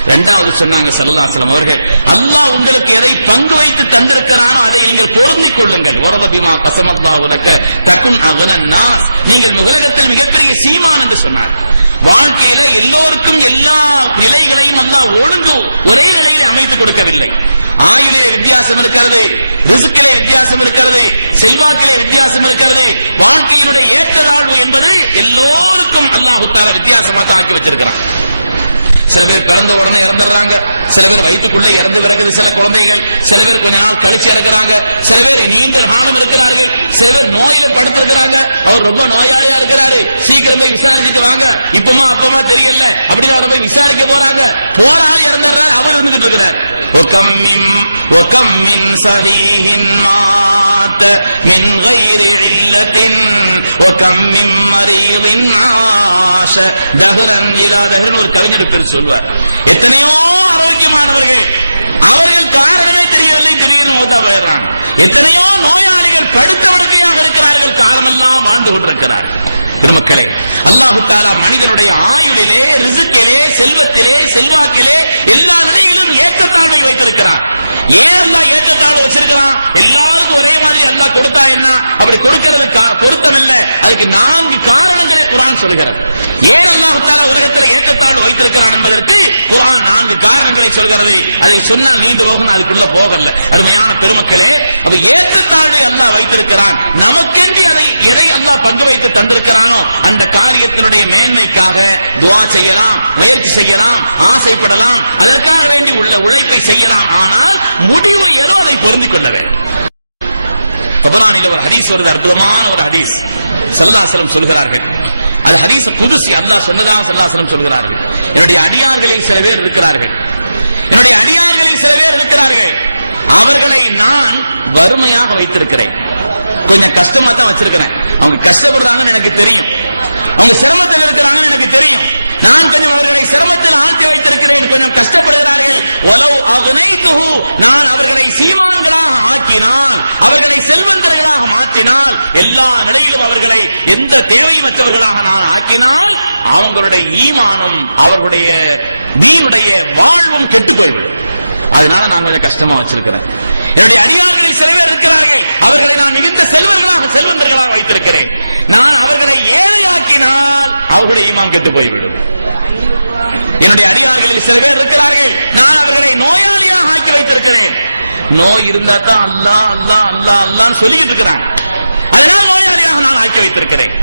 இரண்டாவது சொன்னாங்க ஸல்லல்லாஹு அலைஹி வஸல்லம் அவர்கள், அல்லாஹ் உங்களுக்கு எதை பங்கு வைத்து தந்திருக்கிறானோ அதை நீங்கள் பொருந்திக் கொள்ளுங்கள். வரதபிமா கஸமல்லாஹு லக தகுன் அக்னன் நாஸ், நீங்கள் உலகத்தில் மிகப்பெரிய சீமான் என்று சொன்னார். வாழ்க்கையில எல்லோருக்கும் எல்லா நிலைகளையும் அல்லாஹ் ஒழுங்கு ஒரே நிலையிலே அமைத்து கொடுக்கவில்லை. ஆயுளிலே வித்தியாசம் இருக்கிறது, ரிஸ்கிலே வித்தியாசம் இருக்கிறது, செல்வாக்கிலே வித்தியாசம் இருக்கிறது. வாழ்க்கையினுடைய ஏற்றத்தாழ்வு என்பது எல்லோருக்கும் அல்லாஹ் தஆலா வித்தியாசமா தான் ஆக்கி வச்சிருக்கிறான். சில பேர் பிறந்த உடனே இறந்துடுறாங்க, சில பேர் வயிற்றுக்குள்ளே இறந்து பிறகுது சில குழந்தைகள், சில பேர் கொஞ்ச நாள் கழிச்சு இறக்குறாங்க, சில பேர் நீண்ட காலம் இருக்கிறார்கள், சில பேர் நோயில படுத்திருக்கிறாங்க, அவர் ரொம்ப நோயாளியா இருக்கிறாரு, சீக்கிரமே விசாரிச்சுட்டு வாங்க, இப்பமா அப்பமா தெரியல அப்படின்னு அவரை போய் விசாரிக்க போறாங்க, போராள் இறந்துடுறாரு, அவர் இருந்துகிட்டு இருக்கிறார். وكم من صحيح مات من غير علة وكم من مريض عاش دهرا إلى دهر. ஒரு கவிஞர் பேர் சொல்வார், எத்தனையோ ஆரோக்கியமானவர்கள் அவர்கள் காரணமே தெரியவில்லை, திடீர்னு மூத்தா போயிடுறாங்க. எத்தனையோ நோயாளிகள் படுத்த படுக்கையாக இருக்கிறார்கள், காலமெல்லாம் வாழ்ந்து கொண்டிருக்கிறார்கள். பெருமக்களே, அல்லாஹ் தஆலா மனிதனுடைய ஆயுளிலே, ரிஸ்கிலே, செல்வத்திலே, செல்வாக்கிலே எல்லா நிலைகளிலும் ஏற்றத்தாழ்வை வைத்திருக்கிறான். ஏன் அல்லாஹ் ஏற்றத்தாழ்வு வச்சிருக்கிறான்? எல்லாருக்கும் ஒரே மாதிரி அல்லாஹ் கொடுத்தா என்ன, அப்படி கொடுக்கிறது பொருத்தம் இல்ல. அதுக்கு 4 காரணங்களை குர்ஆன் சொல்கிறது. ஏன் அல்லாஹ் தஆலா உலகத்தில் ஏற்றத்தாழ்வு வைத்திருக்கிறான் என்பதற்கு குர்ஆன் 4 காரணங்களை சொல்கிறது. அதை சொன்னால் நீண்டு போகும், அதுக்குள்ள போகல. அருமையான பெருமக்களே, அப்ப ஏற்றத்தாழ்வை அல்லாஹ் வைத்திருக்கிறான். நமக்கென்று எதை அல்லாஹ் பங்கு வைத்து தந்திருக்கிறானோ அந்த காரியத்தினுடைய மேன்மைக்காக துஆ செய்யலாம், முயற்சி செய்யலாம், ஆசைப்படலாம், அதற்காக வேண்டி உள்ள உழைப்பை செய்யலாம். ஆனால் முடிவு ஏதோ அதை பொருந்திக் கொள்ள வேண்டும். தபரானில ஒரு ஹதீஸ் வருது, அற்புதமான ஒரு ஹதீஸ். ஸல்லல்லாஹு அலைஹி வஸல்லம் சொல்கிறார்கள், அது ஹதீஸ் குதுசி, அல்லாஹ் சொன்னதாக ஸல்லல்லாஹு அலைஹி வஸல்லம் சொல்கிறார்கள், என்னுடைய அடியார்களில் சில பேர் இருக்கிறார்கள், என்னுடைய அடியார்களில் சில பேர் இருக்கிறார்கள், அவர்களை நான் வறுமையாக வைத்திருக்கிறேன், கொஞ்சம் கஷ்டமா தான் வச்சிருக்கிறேன். அவங்க கஷ்டப்படுறாங்கன்னு எனக்கு தெரியும், அவங்க சிரமத்தில் இருக்கிறாங்கன்னு எனக்கு தெரியும். நான் கொஞ்சம் அவர்களை சிரமத்தில் ஆழ்த்தி வைத்திருக்கிறேன், கொஞ்சம் கஷ்டப்படுகிறார்கள். ஒலவ் அக்னைதுஹு, நான் அவர்களை சீமான்களாக ஆக்கினால், அவர்களை செல்வந்தர்களாக மாற்றினால், எல்லா நிலையிலும் அவர்களை எந்த தேவையற்றவர்களாக நான் ஆக்கினால், அவங்களுடைய ஈமானும் அவர்களுடைய தீனுடைய வாழ்வும் கெட்டு போய்விடும். அதனால நான் கொஞ்சம் கஷ்டமா வச்சிருக்கிறேன். என்னுடைய அடியார்களில் சில பேர் இருக்கிறார்கள், அவர்களை நான் மிகுந்த செல்வந்தர்களாக வைத்திருக்கிறேன். நான் அவர்களை ஏழையாக்கினால் அவர்களுடைய ஈமான் கெட்டு போய்விடும். என்னுடைய அடியார்களில் சில பேர் இருக்கிறார்கள், நான் அவர்களை நோயாளியாக ஆக்கி வைத்திருக்கிறேன். நோய் இருந்தா தான் அல்லாஹ் அல்லாஹ் அல்லாஹ் அல்லாஹ்னு சொல்லிக்கிட்டு இருக்கிறாங்க, அதனால் நோயாளியாக நான் ஆக்கி வைத்திருக்கிறேன்.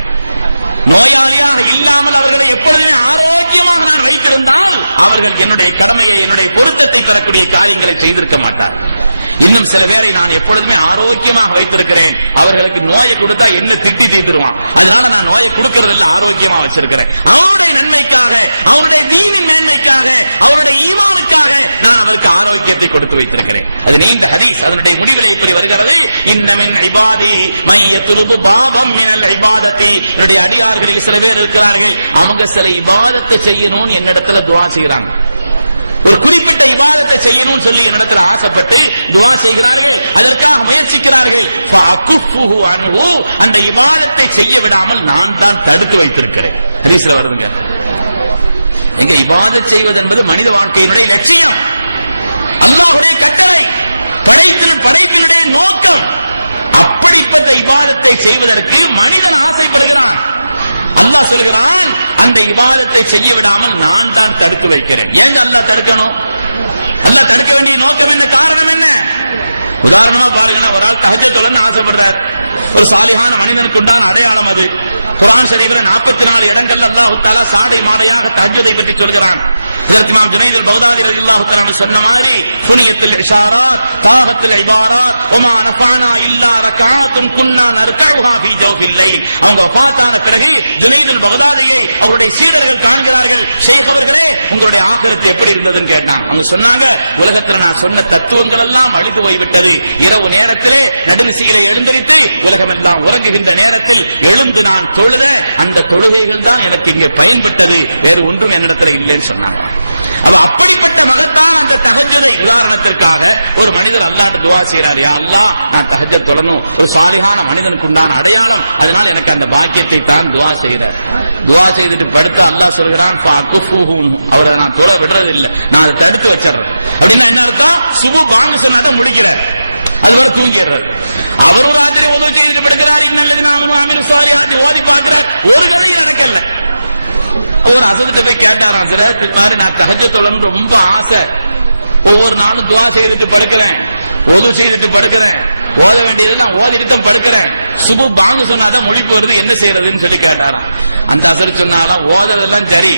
நோயாளியாக இல்லாமல் அவர்களை எப்பொழுதுமே ஆரோக்கியமாக நான் வைத்திருந்தால் அவர்கள் என்னுடைய கடமையை, என்னுடைய பொருத்தத்தை பெறக்கூடிய காரியங்களை செய்திருக்க மாட்டார்கள். இன்னும் சில பேரை நான் எப்பொழுதுமே ஆரோக்கியமாக வைத்திருக்கிறேன், அவர்களுக்கு நோயை கொடுத்தா என்ன திட்டி தீர்த்துருவான், அதனால நான் நோயை கொடுக்கறது இல்ல, ஆரோக்கியமா வச்சிருக்கிறேன். அவனுடைய நன்மைக்காக, அவனுடைய தீனின் மேன்மைக்காக, அவருடைய ஈமானுக்காக நான் அவருக்கு ஆரோக்கியத்தை கொடுத்து வைத்திருக்கிறேன். அது நீண்ட ஹதீஸ். அதனுடைய முடிவிலே இப்படி வருகிறது, இன்னமின் இபாதி மையத்துலுபு பாபம் மினல் இபாதத்தி. என்னுடைய அடியார்களில் சில பேர் இருக்கிறார்கள், அவங்க சில இபாதத்தை செய்யணும்னு என்னிடத்துல துஆ செய்கிறாங்க, ஒரு குறிப்பிட்ட இபாதத்தை செய்யணும்னு சொல்லி என்னிடத்தில் ஆசைப்பட்டு துஆ செய்கிறார்கள், அதற்காக முயற்சிக்கிறார்கள். ஃபஅகுஃபுஹு அன்ஹு, அந்த இபாதத்தை செய்ய விடாமல் நான் தான் தடுத்து வைத்திருக்கிறேன். ஹதீஸ்ல வருதுங்க. எங்க இபாதத் செய்வது என்பது மனித வாழ்க்கையினுடைய லட்சியம், அல்லாஹ்வுடைய கட்டளை. படைப்பினுடைய நோக்கம். அப்படிப்பட்ட இபாதத்தை செய்வதற்கு மனிதன் ஆசைப்படுகிறான். அல்லாஹ் சொல்கிறான், அந்த இபாதத்தை செய்ய விடாமல் நான் தான் தடுத்து வைக்கிறேன். ஏன் அல்லாஹ் தடுக்கணும்? அல்லாஹ் தடுக்க வேண்டிய நோக்கம் என்ன, காரணம் என்ன? உதாரணமா பாருங்களேன், ஒரு ஆள் தஹஜ்ஜத் தொழணும்னு ஆசைப்படுறார். ஒரு சாலிஹான மனிதனுக்கு உண்டான அடையாளம் அது. குர்ஆன் ஷரீஃப்ல 44 இடங்கள்ல அல்லாஹ் தஆலா சாடை மாடையாக தஹஜ்ஜுதை பற்றி சொல்கிறான். ஹஜ்ரத் இமாம் ஜுனைத் அல்-பக்தாதி ரலியல்லாஹு தஆலா சொன்ன மாதிரி, ஃபுனியத்துல் இஷாராத் தாஹத்துல் இபாராத் வமா நஃபஅனா இல்லா ரக்அத்துன் குன்னா நர்கஉஹா ஃபீ ஜௌஃபில் லைல். அவங்க வஃபாத்தான பிறகு ஜுனைத் அல்-பக்தாதியை அவருடைய சீடர்கள் காண்கிறார்கள். ஷேக் அவர்களே, உங்களுடைய ஆகிரத் எப்படி இருந்ததுன்னு கேட்டாங்க. அவங்க சொன்னாங்க, உலகத்துல நான் சொன்ன தத்துவங்கள் எல்லாம் அழிந்து போய்விட்டது. இரவு நேரத்திலே நடுநிசையிலே எழுந்திருத்து உலகம் எல்லாம் உறங்குகின்ற நேரத்தில் எழுந்து நான் தொழுத அந்த தொழுகைகள் தான் எனக்கு இங்கே பயன்பட்டது, வேறு ஒன்றும் என்னிடத்துல இல்லைன்னு சொன்னாங்க. அப்படிப்பட்ட மகத்தான அந்த தஹஜ்ஜுதை, உதாரணத்திற்காக ஒரு மனிதர் அல்லாஹ்ட்ட துஆ செய்றார், யா அல்லாஹ், நான் தஹஜ்ஜத் தொழணும், ஒரு சாலிஹான மனிதனுக்கு உண்டான அடையாளம், அதனால எனக்கு அந்த பாக்கியத்தை தான் துஆ செய்றார். துஆ செய்துட்டு படுத்து அல்லாஹ் சொல்கிறான், அவரை நான் தொழ விடுறது இல்லை, நான் அதை தடுத்து வச்சிடுறேன். அப்படின்னா என்ன அர்த்தம்? சுபு பாங்கு சொன்னாதான் முடிக்கிறார், அதுவரை தூங்கிடுறார். அவரும் ராத்திரி உதவி செய்துட்டு படுக்கிறார், இன்னல்லதீன ஆமனு வஅமிலு ஸாலிஹாத்தி ஓதி பார்க்கிறார், ஒரு கதையும் நடக்கல. ஒரு அசதிட்ட போய் கேட்டாராம், சில மாதிரி நான் தஹஜ்ஜத் தொழணும்னு ரொம்ப ஆசை, ஒவ்வொரு நாளும் துஆ செய்துட்டு படுக்கிறேன், ஓது செய்துட்டு படுக்கிறேன், ஓத வேண்டியதெல்லாம் ஓதிட்டு படுக்கிறேன், சுபு பாங்கு சொன்னாதான் முழிப்பு வருது, என்ன செய்யறதுன்னு சொல்லி கேட்டாராம். அந்த அசர் சொன்னாலாம், ஓததெல்லாம் சரி,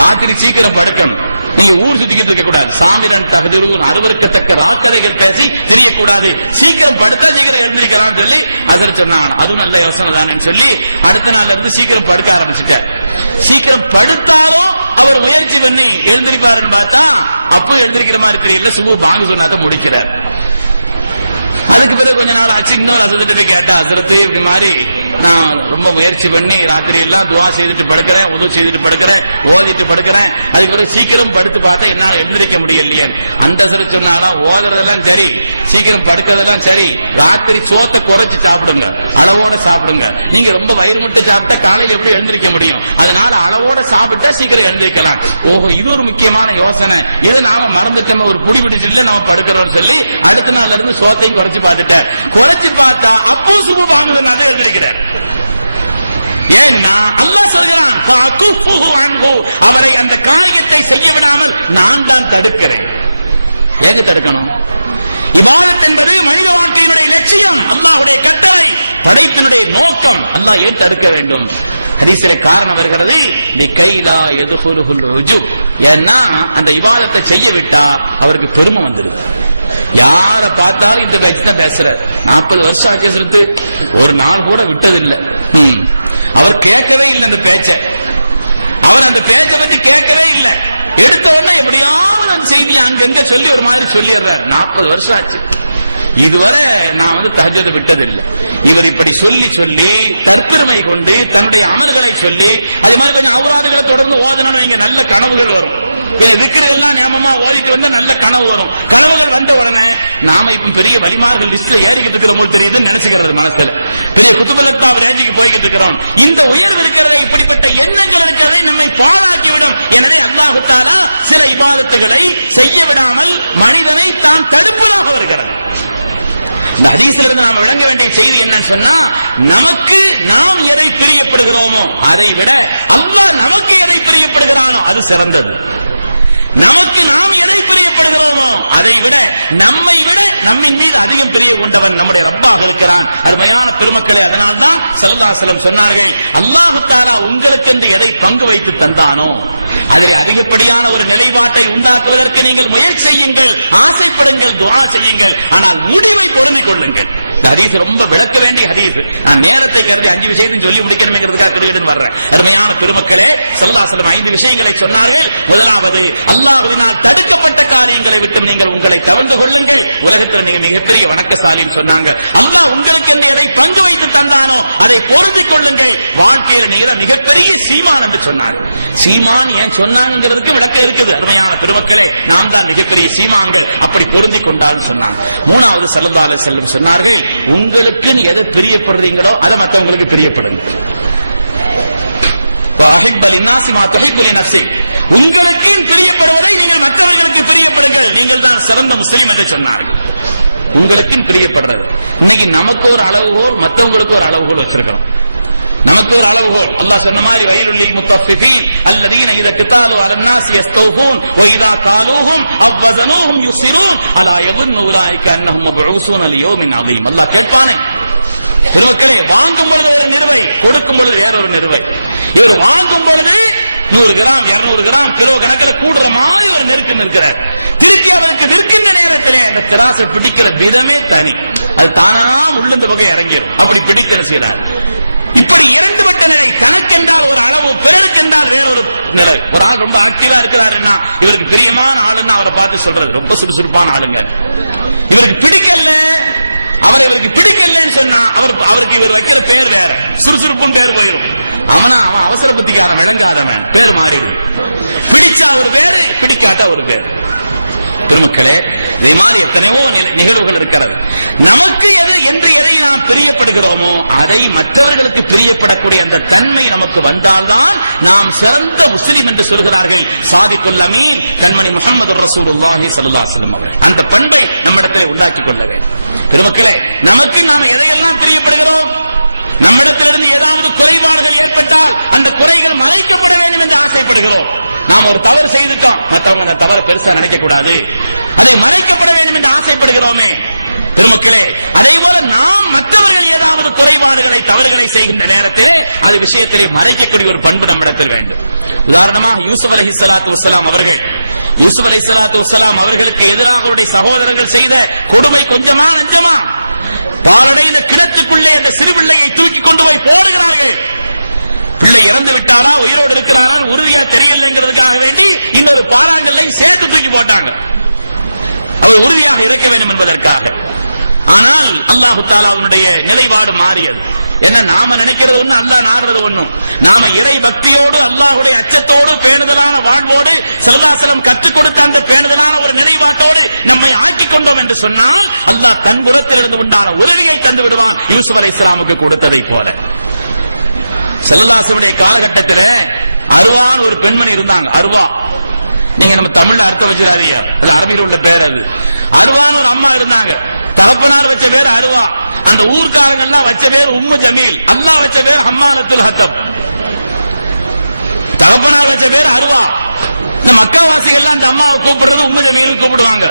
ராத்திரி சீக்கிரம் படுக்கணும், நீங்க ஊர் சுத்திக்கிட்டு இருக்க கூடாது, சாமிரன் தஹஜுரூன் அருவருக்கத்தக்க ராக்கதைகள் பேசி தெரியக்கூடாது, சீக்கிரம் படுத்தா சீக்கிரம் எழுந்திருக்கலாம் சொல்லி அசர் சொன்னாங்க. அதுவும் நல்ல யோசனை தானே சொல்லி அடுத்த நாள்ல இருந்து சீக்கிரம் படுக்க ஆரம்பிச்சுட்டார். சீக்கிரம் படுத்தாலும் அவர் முயற்சி பண்ணி எழுந்திருப்பாருன்னு பார்த்தா அப்போ எழுந்திருக்கிற மாதிரி தெரியல, சுபு பாங்கு சொன்னாதான் முடிக்கிறார். அதுக்கு பிறகு கொஞ்ச நாள் ஆச்சு, இன்னொரு அசதிட்டு போய் கேட்டா, அசரத்து இப்படி மாதிரி நான் ரொம்ப முயற்சி பண்ணி ராத்திரி எல்லாம் துஆ செய்துட்டு படுக்கிறேன், உது செய்துட்டு படுக்கிறேன், ஓதிட்டு படுக்கிறேன், அதுக்கு பிறகு சீக்கிரம் படுத்து பார்த்தா என்னால எழுந்திருக்க முடியலையே. அந்த அசரத் சொன்னாலாம், ஓதுறதெல்லாம் சரி, சீக்கிரம் படுக்கிறதெல்லாம் சரி, ராத்திரி சோத்தை குறைச்சு சாப்பிடுங்க, அளவோட சாப்பிடுங்க. நீங்க ரொம்ப வயிறு முட்டை சாப்பிட்டா காலையில் எப்படி எழுந்திருக்க முடியும்? அதனால அளவோட சாப்பிட்டா சீக்கிரம் எழுந்திருக்கலாம். ஓஹோ, இது ஒரு முக்கியமான யோசனை, இது நாம மறந்துட்டோம், ஒரு புடி பிடிச்சிட்டு நம்ம படுக்கிறோம் சொல்லி அடுத்த நாள்ல இருந்து சோத்தையும் குறைச்சு பார்த்துட்டார். குறைச்சு பார்த்தா அப்போ சுபு பாங்குதுன்னு அதை எழுந்திருக்கிறார். ஏன்னா அல்லாஹ் சொல்கிறான், அவரை அந்த காரியத்தை செய்ய விடாமல் நான் தான் தடுக்கிறேன். ஏங்க தடுக்கணும்? இபாதத் என்பது மனித வாழ்க்கையினுடைய லட்சியம், அல்லாஹ்வுடைய கட்டளை, படைப்பினுடைய நோக்கம். அல்லாஹ் ஏன் தடுக்க வேண்டும்? ஹதீஸிலே காரணம் வருகிறது, லிகைலா யதுஹுலுல் ருஜூப். ஏன்னா அந்த இபாதத்தை செய்ய விட்டா அவருக்கு பெருமை வந்துருது. யார பார்த்தாலும் இந்த பேச்சு தான் பேசுறார். 40 வருஷம் ஆச்சு சொல்லிட்டு ஒரு நாள் கூட விட்டதில்லை. அவர் கேட்கவே இல்லை அந்த பேச்ச, அவர் அந்த பேச்சை பத்தி கேட்கவே இல்லை. எடுத்த உடனே எப்படியாவது அந்த செய்தியை அங்கங்க சொல்லி ஒரு மாதிரி சொல்லிடுறாரு. 40 வருஷம் ஆச்சு, இதுவரை நான் தஹஜ்ஜுதை விட்டதில்லை. இவர் இப்படி சொல்லி சொல்லி தற்பெருமை கொண்டு தன்னுடைய அமல்களை சொல்லி, அதே மாதிரி கொஞ்சம் அவுராதுகளை தொடர்ந்து ஓதணும், இங்க நல்ல கனவுகள் வரும். திக்ருகள்லாம் ஞாபகமா ஓதிட்டு வந்தா நல்ல கனவு வரும். கனவுகள் வந்த உடனே நாம இப்ப பெரிய வலிமார்கள் லிஸ்ட்ல ஏறிக்கிட்டு இருக்கிறோமோ தெரியுதுன்னு நினைச்சுக்கிறது மனசுல. பெரிய குத்துபலத்தா ரேஞ்சுக்கு போய்கிட்டு இருக்கிறோம். இந்த உயர்வு இருக்கிறதை, இப்படிப்பட்ட எண்ணங்கள் இருக்கிறதை நம்மை பாழாக்கிவிடும். எனவே அல்லாஹ் தஆலா சில இபாதத்துகளை செய்ய விடாமல் மனிதனை தான் தடுப்பதாக வருகிறது. இந்த ஹதீஸ்ல இருந்து நாம் விளங்க வேண்டிய செய்தி என்னன்னு சொன்னா, நமக்கு நாம் எதை பிரியப்படுகிறோமோ அதை விட அல்லாஹ் நமக்கு எதை பிரியப்படுகிறானோ அது சிறந்தது. நமக்கு நாம் எதை பிரியப்படுகிறோமோ அதை விட நம்மை விட நம்மின் மீது அதிகம் பிரிய கொண்டவன் நம்முடைய ரப்பாக இருக்கிறான். அருமையான பெருமக்களே, அதனால்தான் ஸல்லல்லாஹு அலைஹி வஸல்லம் சொன்னார்கள், அல்லாஹ் தஆலா உங்களுக்கு என்று எதை பங்கு வைத்து தந்தானோ அதில் அதிகப்படியான ஒரு நிலைப்பாட்டை உண்டாக்குவதற்கு நீங்கள் முயற்சி செய்யுங்கள், ஆசைப்படுங்கள், துஆ செய்யுங்கள். ஆனால் முடிவை பொருந்திக் கொள்ளுங்கள். இந்த ஹதீஸ் ரொம்ப விளக்க வேண்டிய ஹதீஸ். நான் நேரத்தை கருதி 5 விஷயத்தையும் சொல்லி முடிக்கணுமேங்கிறதுக்காக கிடுகிடுன்னு வர்றேன். அருமையான பெருமக்களே, ஸல்லல்லாஹு அலைஹி வஸல்லம் 5 விஷயங்களை சொன்னார்கள். முதலாவது, அல்லாஹ்வினால் தடுக்கப்பட்ட காரியங்களை விட்டு நீங்கள் உங்களை தவிர்த்து கொள்ளுங்கள். உலகத்தில் நீங்க மிகப்பெரிய வணக்கசாலின்னு சொன்னாங்க. அல்லாஹ் உங்களுக்கு என்று எதை பங்கு வைத்து தந்தானோ அதை பொருந்திக் கொள்ளுங்கள். வாழ்க்கையில நீங்க மிகப்பெரிய சீமான் என்று சொன்னார். சீமான் ஏன் சொன்னாங்கிறதுக்கு விளக்கம் இருக்குது. அருமையான பெருமக்களே, நாம் தான் மிகப்பெரிய சீமான்கள், அப்படி பொருந்திக் கொண்டால் சொன்னாங்க. மூணாவது, ஸல்லல்லாஹு அலைஹி வஸல்லம் சொன்னார்கள், உங்களுக்கு எதை பிரியப்படுறீங்களோ அதை மற்றவங்களுக்கு பிரியப்படுங்க. உங்களுக்கு பிரியப்படுவதை நீங்கள் மற்றவர்களுக்கு பிரியப்படுங்கள். நீங்கள் தான் சிறந்த முஸ்லிம் என்று சொன்னார்கள். உங்களுக்குன்னு பிரியப்படுறது. இன்னைக்கு நமக்கு ஒரு அளவுகோல், மற்றவங்களுக்கு ஒரு அளவுகோல் வச்சிருக்கிறோம். நமக்கு ஒரு அளவுகோல். அல்லாஹ் சொன்ன மாதிரி வயலுல் முத்தஃபிஃபீன் அல்லதீன இதா கிதாலு அலன் நாஸ் யஸ்தௌஃபூன் வ இதா காலூஹும் அவ் வஸனூஹும் யுக்ஸிரூன் அலா யظنு உலாயிக அன்னஹும் மப்ஊஸூன லியௌமின் அதீம். அல்லாஹ் கேட்பானே, பெருமக்களே, வாங்கும் பொழுது ஒரு நிறுவை, கொடுக்கும் பொழுது வேறொரு நிறுவை. இவர் வாங்கும் பொழுது 100 கிராம் 200 கிராம் கிலோ கணக்கில் கூடுற மாதிரி ஒரு நெருக்கு நிற்கிறார். திருப்பி அவருக்கு விற்கின்ற நேரத்திலே அந்த திராசை பிடிக்கிற விதமே தனி. அது தானா உள்ளிருந்த வகை இறங்கிடும். அப்படி பிடித்து செய்கிறார். இப்படி இரண்டு வட்ட நிலை. தனக்கென்றால் ஒரு அளவு, பிறருக்கென்றால் வேறொரு நிலை. ஒரு ஆள் ரொம்ப ஆக்டிவா இருக்கிறாருன்னா இவருக்கு பிரியமான ஆளுன்னு அவரை பார்த்து சொல்றது ரொம்ப சுறுசுறுப்பான ஆளுங்க. இவருக்கு பிடிக்கல, அவரை இவருக்கு பிடிக்கலன்னு சொன்னா அவருக்கு இவர் வைக்கிற பேர் வேற, சுறுசுறுப்புன்னு பேர் போயிடும். அவன் அவசர புத்திக்கான விளங்காதவன், பேர் மாறிடும். பிடிச்சா ஒரு பேரு, பிடிக்காட்ட ஒரு பேர். பெருமக்களே, இதே மாதிரி எத்தனையோ நிகழ்வுகள் இருக்கிறது. நமக்கு எதை நாம் பிரியப்படுகிறோமோ அதை மற்றவர்களுக்கு பிரியப்படக்கூடிய அந்த தன்மை நமக்கு வந்தால்தான் நாம் சிறந்த முஸ்லிம் என்று சொல்கிறார்கள் சாதிக்குல் அமீன் கண்மணி முஹம்மது ரசூலுல்லாஹி ஸல்லல்லாஹு அலைஹி வஸல்லம் அவர்கள். அந்த பண்பை நம்மிடத்திலே உண்டாக்கிக் கொள்ள வேண்டும். பெருமக்களே, நமக்கு நாம எதையெல்லாம் பிரியப்படுகிறோம்? நம்மிடத்திலிருந்து ஏதாவது குறைபாடுகள் ஏற்பட்டால் அந்த குறைகள் மறைக்கப்பட வேண்டும் என்று ஆசைப்படுகிறோம். நாம் ஒரு தவறு செய்துட்டோம், மற்றவங்க அந்த தவறு பெருசா நினைக்க கூடாது, அதை மறைக்கப்பட வேண்டும் என்று ஆசைப்படுகிறோமே. பெருமக்களே, அதே போல நாம் மற்றவர்கள் ஏதாவது குறைபாடுகளை தவறுகளை செய்கின்ற நேரத்திலே அது விஷயத்திலே மறைக்கக்கூடிய ஒரு பண்பு நம்மிடத்தில் வேண்டும். உதாரணமாக யூசுப் அலைஹிஸ்ஸலாத்து வஸ்ஸலாம் அவர்கள், யூசுப் அலைஹிஸ்ஸலாத்து வஸ்ஸலாம் அவர்களுக்கு எதிராக அவருடைய சகோதரர்கள் செய்த கொடுமை கொஞ்சமா நஞ்சமா? பாலடைந்த கிணத்துக்குள்ளே அந்த சிறு பிள்ளையை தூக்கி கொண்டு போய் போடுகிறார்கள். பிள்ளை இறந்து விட்டாரா உயிரோடு இருக்கிறாரா உறுதியா தெரியலங்கிறதுக்காக வேண்டி இன்னொரு பாறாங்கல்லை சேர்த்து தூக்கி போட்டாங்க, அவர் உறுதியாக இறக்க வேண்டும் என்பதற்காக. ஆனால் அல்லாஹு தஆலாவுடைய நிலைப்பாடு மாறியது. என்ன, நாம நினைக்கிறது ஒண்ணு, அல்லாஹ் நாடுறது ஒண்ணும். நாம இறை பக்தியோடு அல்லாஹ்வுடைய அச்சத்தோடு பேணுதலான வாழ்வோடு ஸல்லல்லாஹு அலைஹி வஸல்லம் கற்றுக் கொடுத்த அந்த பேணுதலான ஒரு நிலைப்பாட்டோடு நம்மை ஆக்கிக் கொண்டோம் என்று சொன்னால் அல்லாஹ் தன் புறத்திலிருந்து உண்டான உதவியை தந்து விடுவான், யூசுப் அலைஹிஸ்ஸலாமுக்கு கொடுத்ததை போல. ஸல்லல்லாஹு அலைஹி வஸல்லம் காலகட்டத்தில் அர்வான் ஒரு பெண்மணி இருந்தாங்க. அர்வா, நீங்க நம்ம தமிழ்ல அர்த்தம் வச்சிடாதீங்க, அது அரபியில் உள்ள பேர். அது அர்வான் ஒரு அம்மா இருந்தாங்க. தகப்பனார் வச்ச பேர் அர்வா, அந்த ஊர்க்காரங்க எல்லாம் வச்ச பேர் உம்மு ஜமீல், அல்லாஹ் வச்ச பேர் ஹம்மாலத்துல் ஹத்தப். தகப்பனார் வச்ச பேர் அர்வா, இந்த மக்காவாசிகள் அந்த அம்மாவை கூப்பிடுறது உம்மு ஜமீல் கூப்பிடுவாங்க.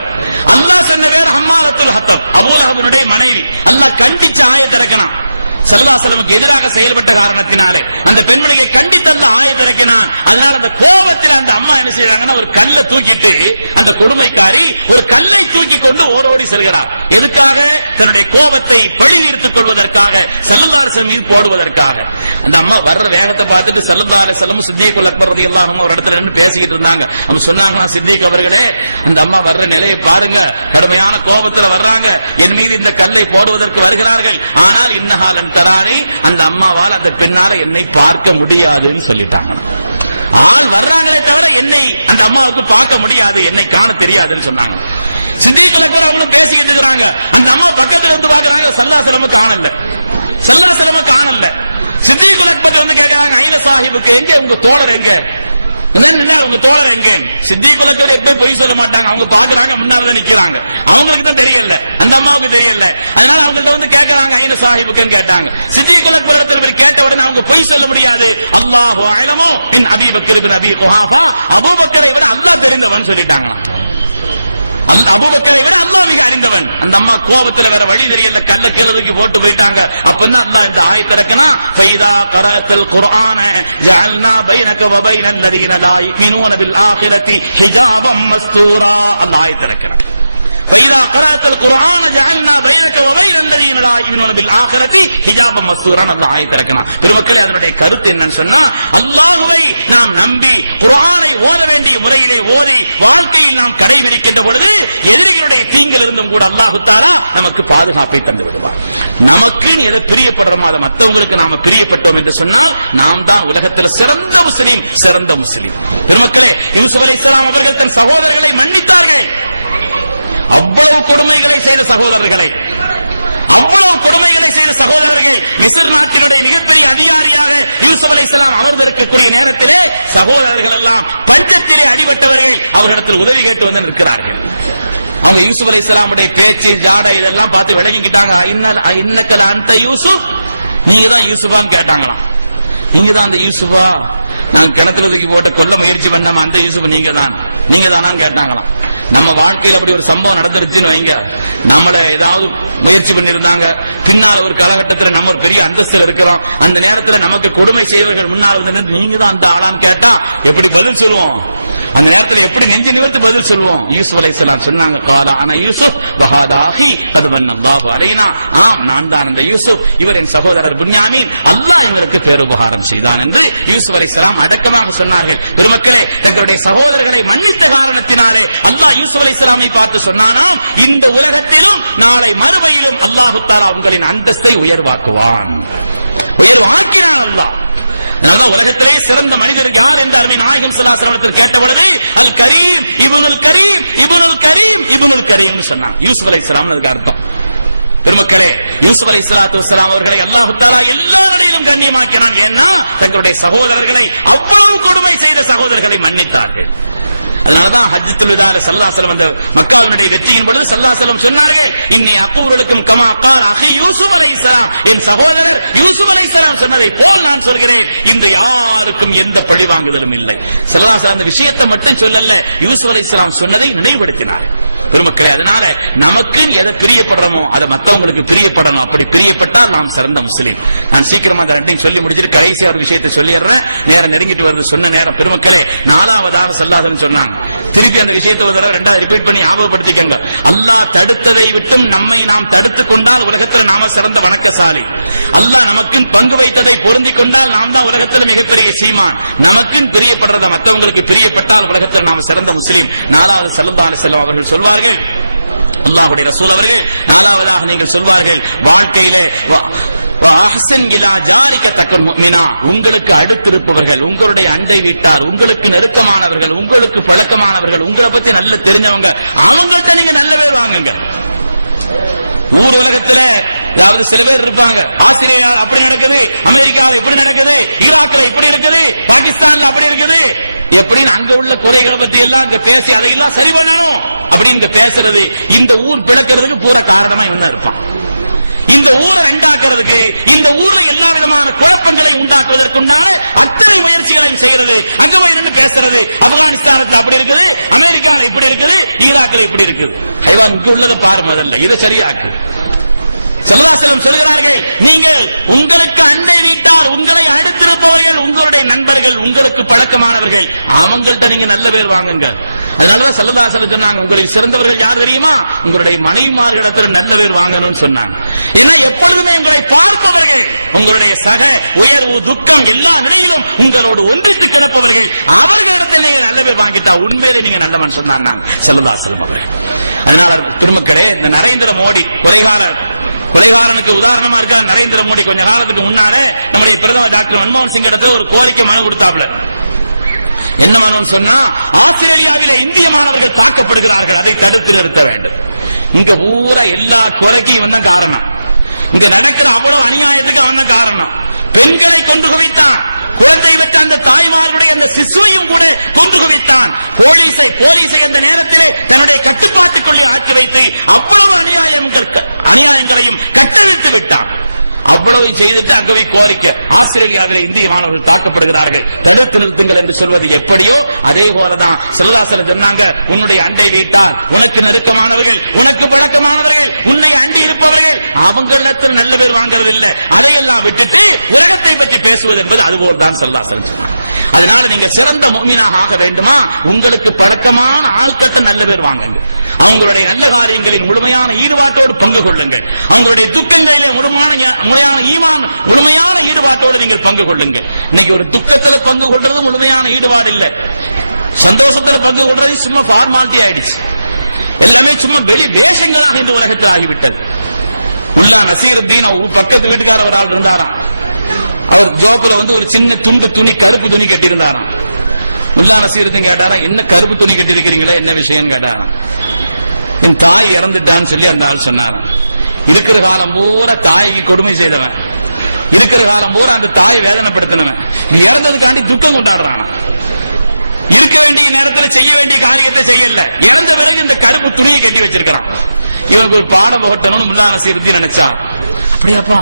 அல்லாஹ் சொன்ன பேர் ஹம்மாலத்துல் ஹத்தப், அபூ லஹபுடைய மனைவி. அல்லாஹ் கண்டிச்ச ஆயத்தை இறக்கினான். ஸல்லல்லாஹு அலைஹி வஸல்லம் எதிராக செயல்பட்ட காரணத்தினாலே அந்த பெண்மணியை கண்டித்தல்ல ஆயத்தை இறக்கினான். அதனால அந்த கோபத்தில் அந்த அம்மா என்ன செய்யறாங்கன்னா ஒரு கல்லை தூக்கிட்டு, அந்த கொடுமைக்காரி ஒரு கல்லை தூக்கி கொண்டு ஓடோடி செல்கிறார். எதுக்காக? தன்னுடைய கோபத்தை பழி தீர்த்துக் கொள்வதற்காக, ஸல்லல்லாஹு அலைஹி வஸல்லம் மீது போடுவதற்காக. அந்த அம்மா வர்ற வேகத்தை பார்த்துட்டு ஸல்லல்லாஹு அலைஹி வஸல்லம் சித்திகுல் அக்பர் ரலியல்லாஹு அன்ஹு ஒரு இடத்துல நின்று பேசிக்கிட்டு இருந்தாங்க. அவங்க சொன்னாங்க, சித்திக் அவர்களே, அந்த அம்மா வர்ற நிலையை பாருங்க, கடுமையான கோபத்துல வர்றாங்க, என் மீது இந்த கல்லை போடுவதற்கு வருகிறார்கள். ஆனால் இன்னஹாலன் தரானி, அந்த அம்மாவால் அந்த பெண்ணால என்னை பார்க்க முடியாதுன்னு சொல்லிட்டாங்க. ஆள் வர்றாங்களே தவிர என்னை அந்த அம்மாவுக்கு பார்க்க முடியாது, என்னை காண தெரியாதுன்னு சொன்னாங்க. சித்திகுல் அக்பர் அவங்களும் பேசிக்கிட்டு இருக்காங்க. அந்த அம்மா பக்கத்துல இருந்து பாக்குறாங்க, ஸல்லல்லாஹு அலைஹி வஸல்லம் காணல, ஸல்லல்லாஹு அலைஹி வஸல்லம் காணல. சித்திகுல் அக்பர் வந்து கேக்குறாங்க, ஐன சாஹிபுக்கு, எங்க உங்க தோழர் எங்க? உங்க தோழர் எங்க? சித்திகுல் அக்பர் எப்பவும் பொய் சொல்ல மாட்டாங்க. அவங்க பாக்குறாங்க, முன்னால நிக்கிறாங்க, அவங்களுக்கு தான் தெரியல, அந்த அம்மாவுக்கு தெரியல. அதனால அவங்கள்ட்ட வந்து கேட்கறாங்க, ஐன சாஹிபுக்குன்னு கேட்டாங்க. சித்திகுல் அக்பர் இடத்துல போய் கேட்ட உடனே அவங்க பொய் சொல்ல முடியாது. அல்லாஹு அலமு மின் அபீ பக்கர் இப்னு அபீ குஹாஃபா, அபூபக்கரை விட அல்லாஹ் தெரிந்தவன் சொல்லிட்டாங்க. அபூபக்கரை விட அல்லாஹ் மிக அறிந்தவன். அந்த அம்மா கோபத்துல வேற வழி தெரியல, கல்ல கீழே தூக்கி போட்டு போயிட்டாங்க. அப்பன்னா அல்லாஹ் இந்த ஆயத்தை இறக்கினா, ஃபைதா கரஅத்தல் குர்ஆன ஜஅல்னா பைனக வ பைனல் லதீன லா யுமினூன பில் ஆখিরাতি ஹிஜாபம் மஸ்தூரா. அல்லாஹ் ஆயத்தை இறக்கினா, ஃபைதா கரஅத்தல் குர்ஆன ஜஅல்னா பைனக வ பைனல் லதீன லா யுமினூன பில் ஆখিরাতি ஹிஜாபம் மஸ்தூரா. அல்லாஹ் ஆயத்தை இறக்கினா. பெருமக்களே, அதனுடைய கருத்து என்னன்னு சொன்னா, அல்லாஹ்வை நாம் நம்பி குர்ஆனை ஓத வேண்டிய முறையிலே ஓதி வாழ்க்கையில் நாம் கடைபிடிக்கின்ற பொழுது எதிரிகளுடைய தீங்கில் இருந்தும் கூட அல்லாஹ் தஆலா நமக்கு பாதுகாப்பை தந்து விடுவார். நமக்கு எதை பிரியப்படுறோமோ அதை மற்றவங்களுக்கு நாம பிரியப்பட்டோம் என்று சொன்னால் நாம் தான் உலகத்தில் சிறந்த முஸ்லிம், சிறந்த முஸ்லிம். பெருமக்களே, யூசுப் அலைஹிஸ்ஸலாம் அவர்கள் தன் சகோதரர்களை மன்னித்தார்கள். அவ்வளவு கொடுமைகளை செய்த சகோதரர்களை, அவ்வளவு கொடுமைகளை செய்த சகோதரர்கள், மிஸ்ர் நாட்டினுடைய மிகப்பெரிய அதிகாரியாக யூசுப் அலைஹிஸ்ஸலாம் அமர்ந்திருக்கக்கூடிய நேரத்திலே சகோதரர்கள் எல்லாம் பஞ்சத்திலே அடிபட்டவர்கள் அவர்களிடத்தில் உதவி கேட்டு வந்து நிற்கிறார்கள். அவங்க யூசுப் அலைஹிஸ்ஸலாமுடைய பேச்சு ஜாடை இதெல்லாம் பார்த்து விளங்கிக்கிட்டாங்க. இன்னக்கல அந்த யூசுப், நீங்க தான் யூசுஃபான்னு கேட்டாங்களாம். நீங்க தான் அந்த யூசுஃபா, நாங்க கிணத்துல தூக்கி போட்டு கொல்ல முயற்சி பண்ணாம அந்த யூசுப் நீங்க தானான்னு கேட்டாங்களாம். நம்ம வாழ்க்கையில் அப்படி ஒரு சம்பவம் நடந்துருச்சுன்னு வைங்க, நம்மள ஏதாவது முயற்சி பண்ணிருந்தாங்க, பின்னால ஒரு காலகட்டத்தில் நம்ம ஒரு பெரிய அந்தஸ்தில் இருக்கிறோம், அந்த நேரத்தில் நமக்கு கொடுமை செய்வர்கள் முன்னால் வந்து நீங்க தான் அந்த ஆளான்னு கேட்டா எப்படி பதில் சொல்லுவோம்? அந்த நேரத்தில் எப்படி நெஞ்சு நிமிர்த்து பதில் சொல்லுவோம்? யூசுப் அலைஹிஸ்ஸலாம் சொன்னாங்க, காலா அன யூசுப் வஹாதா அஹி கத் மன்னல்லாஹு அலைனா, ஆம் நான் தான் அந்த யூசுப், இவர் என் சகோதரர் புன்யாமீன், அல்லாஹ் எங்களுக்கு பேருபகாரம் செய்தான் என்று யூசுப் அலைஹிஸ்ஸலாம் அடக்கமாக சொன்னார்கள். பெருமக்களே, தங்களுடைய சகோதரர்களை மன்னித்த காரணத்தினாலே அல்லாஹ் யூசுப் அலைஹிஸ்ஸலாமை பார்த்து சொன்னானாம், இந்த உலகத்திலும் நாளை மறுமையிலும் அல்லாஹ் தஆலா உங்களின் அந்தஸ்தை உயர்வாக்குவான். உயர்வாக்கினான் அல்லாஹ். அதனால்தான் உலகத்திலே சிறந்த மனிதர் யார் என்று அருமை நாயகம் ஸல்லல்லாஹு அலைஹி வஸல்லம் கேட்ட பொழுது அல் கரீம் இப்னுல் கரீம் இப்னுல் கரீம் இப்னுல் கரீம்னு சொன்னாங்க. யூசுப் அலைஹிஸ்ஸலாம் அதுக்கு அர்த்தம். பெருமக்களே, யூசுப் அலைஹிஸ்ஸலாத்து வஸ்ஸலாம் அவர்களை அல்லாஹ் தஆலா எல்லா நிலையிலும் கண்ணியமாக்கினான். ஏன்னா தங்களுடைய சகோதரர்களை, அவ்வளவு கொடுமை செய்த சகோதரர்களை மன்னித்தார்கள். அதனாலதான் ஹஜ்ஜத்துல் விதால ஸல்லல்லாஹு அலைஹி வஸல்லம் அந்த மக்காவினுடைய வெற்றியின் பொழுது ஸல்லல்லாஹு அலைஹி வஸல்லம் சொன்னார்கள், இன்னி அக்கூலுக்கும் கமா கால் அஹி யூசுப் அலைஹிஸ்ஸலாம், என் சகோதரர் யூசுப் அலைஹிஸ்ஸலாம் சொன்னதை போல் நான் சொல்கிறேன், இன்று யாருக்கும் எந்த பழி வாங்குதலும் இல்லை. ஸல்லல்லாஹு அலைஹி வஸல்லம் அந்த விஷயத்தை மட்டும் சொல்லல, யூசுப் அலைஹிஸ்ஸலாம் சொன்னதை நினைவுபடுத்தினார். பெருமக்களே, அதனால நமக்கு எதை பிரியப்படுறோமோ அதை மற்றவங்களுக்கு பிரியப்படணும். அப்படி பிரியப்பட்டால் நாம் சிறந்த முஸ்லீம். நான் சீக்கிரமா அந்த ரெண்டையும் சொல்லி முடிச்சிட்டு கடைசியா ஒரு விஷயத்தை சொல்லிடுறேன், நேரம் நெருங்கிட்டு வருது. சொன்ன நேரம் பெருமக்களே, நாலாவதாக ஸல்லல்லாஹு அலைஹி வஸல்லம் சொன்னாங்க, திருப்பி அந்த விஷயத்தை ஒரு தடவை ரெண்டாவது ரிப்பீட் பண்ணி ஞாபகப்படுத்திக்கங்க. அல்லாஹ் தடுத்ததை விட்டும் நம்மை நாம் தடுத்துக் கொண்டால் உலகத்தில் நாம சிறந்த வணக்கசாலி. அல்லாஹ் நமக்கு பங்கு வைத்ததை பொருந்திக் கொண்டால் நாம் தான் உலகத்தில் மிகப்பெரிய சீமான். நமக்கு பிரியப்படுறத மற்றவங்களுக்கு பிரியப்பட்டால் உலகத்தில் நாம சிறந்த முஸ்லீம். நாலாவது ஸல்லல்லாஹு அலைஹி வஸல்லம் அவர்கள் சொல்வார்கள், அல்லாஹ்வுடைய ரசூல் அவர்கள் நாலாவதாக நீங்கள் சொல்வார்கள், வாழ்க்கையிலே உங்களுக்கு அடுத்திருப்பவர்கள், உங்களுடைய அண்டை வீட்டார், உங்களுக்கு நெருக்கமானவர்கள், உங்களுக்கு பழக்கமானவர்கள், உங்களை பத்தி நல்ல தெரிஞ்சவங்க, அவங்கள்ட்ட நீங்க நல்ல பேர் வாங்குங்க. ஊர் உலகத்துல அதாவது சில பேர் இருப்பாங்க, ஆஸ்திரேலியா அப்படி நடக்குது, அமெரிக்காவில் இப்படி நடக்குது, ஈராக்ல இப்படி இருக்குது, பாகிஸ்தான்ல அப்படி இருக்குது, எப்படின்னு அங்க உள்ள குறைகளை பத்தி எல்லாம் இங்க பேசி அதையெல்லாம் சரி பண்ணணும் அப்படின்னு பேசுறது, இந்த ஊர் பிளக்கிறதுக்கு பூரா காரணமா இவன் தான் இருப்பான். இந்த ஊரை ரெண்டாக்குறதுக்கு, இந்த ஊர்ல எல்லா விதமான குழப்பங்களை உண்டாக்குவதற்குண்டான அத்தனை முயற்சிகளையும் செய்யறது, அங்க போய் நின்று பேசுறது, ஆப்கானிஸ்தானத்துல அப்படி இருக்குது, அமெரிக்கால இப்படி இருக்குது, ஈராக்ல இப்படி இருக்குது. ஹைவான் இங்க உள்ளதை பாரு, முதல்ல இதை சரியாக்கு. ஸல்லல்லாஹு அலைஹி வஸல்லம் சொல்கிறார்கள், நீங்கள் உங்களுக்கு அண்டை வீட்டார், உங்களை அடுத்திருப்பவர்கள், உங்களுடைய நண்பர்கள், உங்களுக்கு பழக்கமானவர்கள், அவங்கள்ட்ட நீங்க நல்ல பேர் வாங்குங்க. அதனாலதான் ஸல்லல்லாஹு அலைஹி வஸல்லம் சொன்னாங்க, உங்களில் சிறந்தவர்கள் யார் தெரியுமா? உங்களுடைய மனைவிமார்களிடத்தில் நல்ல பேர் வாங்கணும்னு சொன்னாங்க. ஏன்னா எப்பொழுதுமே உங்களை பார்ப்பவர்கள், உங்களுடைய சக உயர்வு துக்கம் எல்லா நிலையிலும் உங்களோடு ஒன்றித்து கிடப்பவர்கள், அவர்களிடத்தில் நீங்க நல்ல பேர் வாங்கிட்டா உண்மையிலே நீங்க நல்ல மனுஷன் தான் ஸல்லல்லாஹு அலைஹி வஸல்லம் அவர்கள். அதனால பெருமக்களே, இந்த நரேந்திர மோடி கொலைகாரனுக்கு உதாரணமா இருக்க நரேந்திர மோடி கொஞ்ச காலத்துக்கு முன்னாலே நம்முடைய பிரதமர் டாக்டர் மன்மோகன் சிங் இடத்துல ஒரு கோரிக்கை மனு கொடுத்தாப்ல. என்ன மனு சொன்னா, ஆஸ்திரேலியாவிலே இந்திய மாணவர்கள் தாக்கப்படுகிறார்கள், அதை தடுத்து நிறுத்த வேண்டும். இங்க பூரா எல்லா கொலைக்கும் இவன் தான் காரணம், இங்க நடக்கிற அவ்வளவு அநியாயத்துக்கு அவன் தான் காரணம். பெண்களை கொண்டு குவித்தான், குழந்தை பெற்ற அந்த தாய்மார்களுடைய அந்த சிசுவையும் கூட கொண்டு குவித்தான். போலீசை அந்த நேரத்திலே தன்னுடைய கட்டுப்பாட்டுக்குள்ளே ஆக்கி வைத்து அவ்வளவு அநியாயங்களையும் கட்டவிழ்த்து விட்டான். அவ்வளவு செய்துட்டு அங்க போய் கோரிக்கை, ஆஸ்திரேலியாவில் இந்திய மாணவர்கள் தாக்கப்படுகிறார்கள், தடுத்து நிறுத்துங்கள் என்று சொல்வது எப்படியோ அதே போலதான் ஸல்லல்லாஹு அலைஹி வஸல்லம் சொன்னாங்க, உன்னுடைய அண்டை வீட்டார், உனக்கு நெருக்கமானவர்கள், உனக்கு பழக்கமானவர்கள், உன்னை அண்டி இருப்பவர்கள், அவங்களிடத்தில் நல்ல பேர் வாங்குறது இல்ல, அதையெல்லாம் விட்டுட்டு உலகத்தை பற்றி பேசுவது என்பது அதுபோல் தான் ஸல்லல்லாஹு அலைஹி வஸல்லம் சொன்னாங்க. அதனால நீங்க சிறந்த முஃமினாக ஆக வேண்டுமா, உங்களுக்கு பழக்கமான ஆட்கிட்ட நல்ல பேர் வாங்குங்க, அவங்களுடைய நல்ல காரியங்களின் முழுமையான ஈடுபாட்டோடு பங்கு கொள்ளுங்கள், அவங்களுடைய துக்கங்களிலே முழுமையான ஈடுபாட்டோடு நீங்கள் பங்கு கொள்ளுங்கள். இன்னைக்கு ஒரு துக்கத்துல பங்கு கொள்றது முழுமையான ஈடுபாடு இல்ல, சந்தோஷத்துல பங்கு கொள்றது சும்மா ஃபார்மாலிட்டி ஆயிடுச்சு, எல்லாமே சும்மா வெளி வேஷங்களாக இன்று உலகத்தில் ஆகிவிட்டது. முல்லா நசீருத்தீன் பக்கத்து வீட்டுக்கார ஒரு ஆள் இருந்தாராம், அவர் ஜோப்புல ஒரு சின்ன துணி கருப்பு துணி கட்டியிருந்தாராம். முல்லா நசீருத்தீன் கேட்டாரா, என்ன கருப்பு துணி கட்டி இருக்கிறீங்களா, என்ன விஷயம் கேட்டாராம். என் தாய் இறந்துட்டான்னு சொல்லி அந்த ஆள் சொன்னாராம். இருக்கிற காலம் பூரா தாய்க்கு கொடுமை செய்தவன், இருக்கிற காலம் பூரா அந்த தாயை வேதனைப்படுத்தினவன், இறந்ததுக்காண்டி துக்கம் கொண்டாடுறான். இருக்க வேண்டிய நேரத்தில் செய்ய வேண்டிய காரியத்தை செய்யல. இறந்த பிறகு இந்த கருப்பு துணியை கட்டி வச்சிருக்கிறான். இவனுக்கு ஒரு பாடம் புகட்டணும்னு முல்லா நசீருத்தீன் நினைச்சா. அப்படியாப்பா,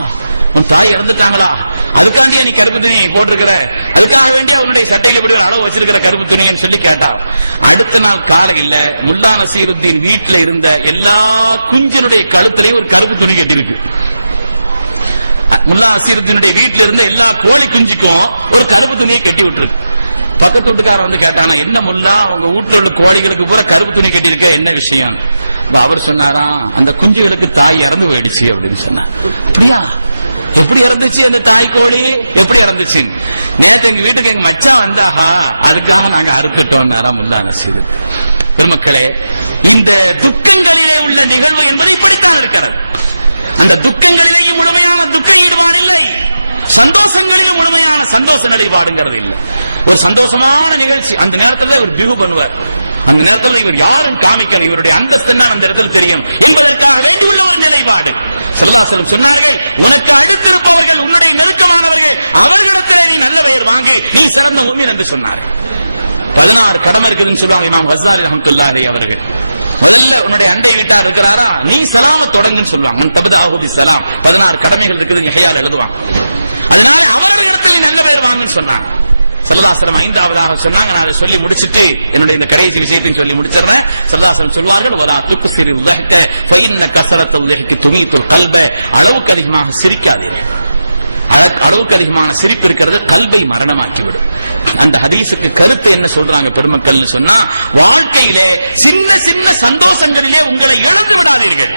உன் தாய் இறந்துட்டாங்களா, அதுக்காண்டியா நீ கருப்பு துணி போட்டிருக்கிற, அதுக்காக வேண்டியா உன்னுடைய சட்டையில் இப்படி ஒரு அளவு வச்சிருக்கிற கருப்பு துணின்னு சொல்லி கேட்டா. அடுத்த நாள் காலையில் முல்லா நசீருத்தீன் வீட்டில் இருந்த எல்லா குஞ்சினுடைய கழுத்திலையும் ஒரு கருப்பு துணி கட்டிருக்கு. முல்லா நசீருத்தீனுடைய வீட்டில் இருந்த எல்லா கோழி குஞ்சுக்கும் ஒரு கருப்பு துணியை கட்டி விட்டுருக்கு. பக்கத்து வீட்டுக்காரன் வந்து கேட்டானா, என்ன முல்லா உங்க வீட்டுல உள்ள கோழிகளுக்கு பூரா கருப்பு துணி கட்டி இருக்க, என்ன விஷயம்? அவர் சொன்னாராம், அந்த குஞ்சுகளுக்கு தாய் இறந்து போயிடுச்சு அப்படின்னு சொன்னார். அப்படியா, எப்படி இறந்துச்சு அந்த தாய் கோழி, எப்படி இறந்துச்சு? நேத்து எங்க வீட்டுக்கு எங்க மச்சான் வந்தாஹா, அதுக்காக நாங்க அறுத்துட்டோம்னாரா முல்லா நசீர். பெருமக்களே, இந்த துக்கங்களிலே உள்ள நிகழ்வு என்பது இப்படித்தான் இருக்கிறது. அந்த துக்கங்களிலேயும் முழுமையான துக்க ஈடுபாடு இல்லை, சந்தோஷங்களிலும் முழுமையான சந்தோஷ நிலைப்பாடுங்கிறது இல்லை. ஒரு சந்தோஷமான நிகழ்ச்சி, அந்த நேரத்தில் இவர் பிகு பண்ணுவார், அந்த நேரத்தில் இவர் யாரும் காமிக்கணும், இவருடைய அந்தஸ்து என்ன அந்த இடத்தில் தெரியணும் என்பதற்காக வேண்டியுள்ள ஒரு நிலைப்பாடு. ஸல்லல்லாஹு அலைஹி வஸல்லம் சொன்னார்கள், உனக்கு அடுத்திருப்பவர்கள் உன்னுடைய நெருக்கமானவர்கள், அவர்களிடத்திலே நீ நல்ல பெயர் வாங்கு, நீ சிறந்த முஃமின் என்று சொன்னார். 16 கடமை இருக்குதுன்னு சொல்லுவாங்க இமாம் கஸ்ஸாலி ரஹ்மத்துல்லாஹி அலைஹி அவர்கள். முதல்ல உன்னுடைய அண்டை வீட்டார் இருக்கிறாரா, நீ சலாமத் தொடங்குன்னு சொல்லுவாங்க. 16 கடமைகள் இருக்குது யஹ்யால எழுதுவாங்க. அதனால அவர்களிடத்தில் நீ நல்ல பெயர் வாங்குன்னு சொன்னாங்க. ஸல்லல்லாஹு அலைஹி வஸல்லம் 5ஆவதாக சொன்னாங்க. நான் அதை சொல்லி முடிச்சிட்டு என்னுடைய இந்த கடைசி விஷயத்தையும் சொல்லி முடிச்சிடுறேன். ஸல்லல்லாஹு அலைஹி வஸல்லம் சொல்வார்கள், வலா துக்ஸிரில் ضحك فإن كثرة الضحك تميت القلب. அளவுக்கு அதிகமாக சிரிக்காதீர்கள். அளவுக்கு அதிகமான சிரிப்பு இருக்கிறது கல்பை மரணமாக்கிவிடும். அந்த ஹதீஸுக்கு கருத்து என்ன சொல்றாங்க பெருமக்கள்னு சொன்னா, வாழ்க்கையிலே சின்ன சின்ன சந்தோஷங்களிலே உங்களை இழந்து விடாதீர்கள்.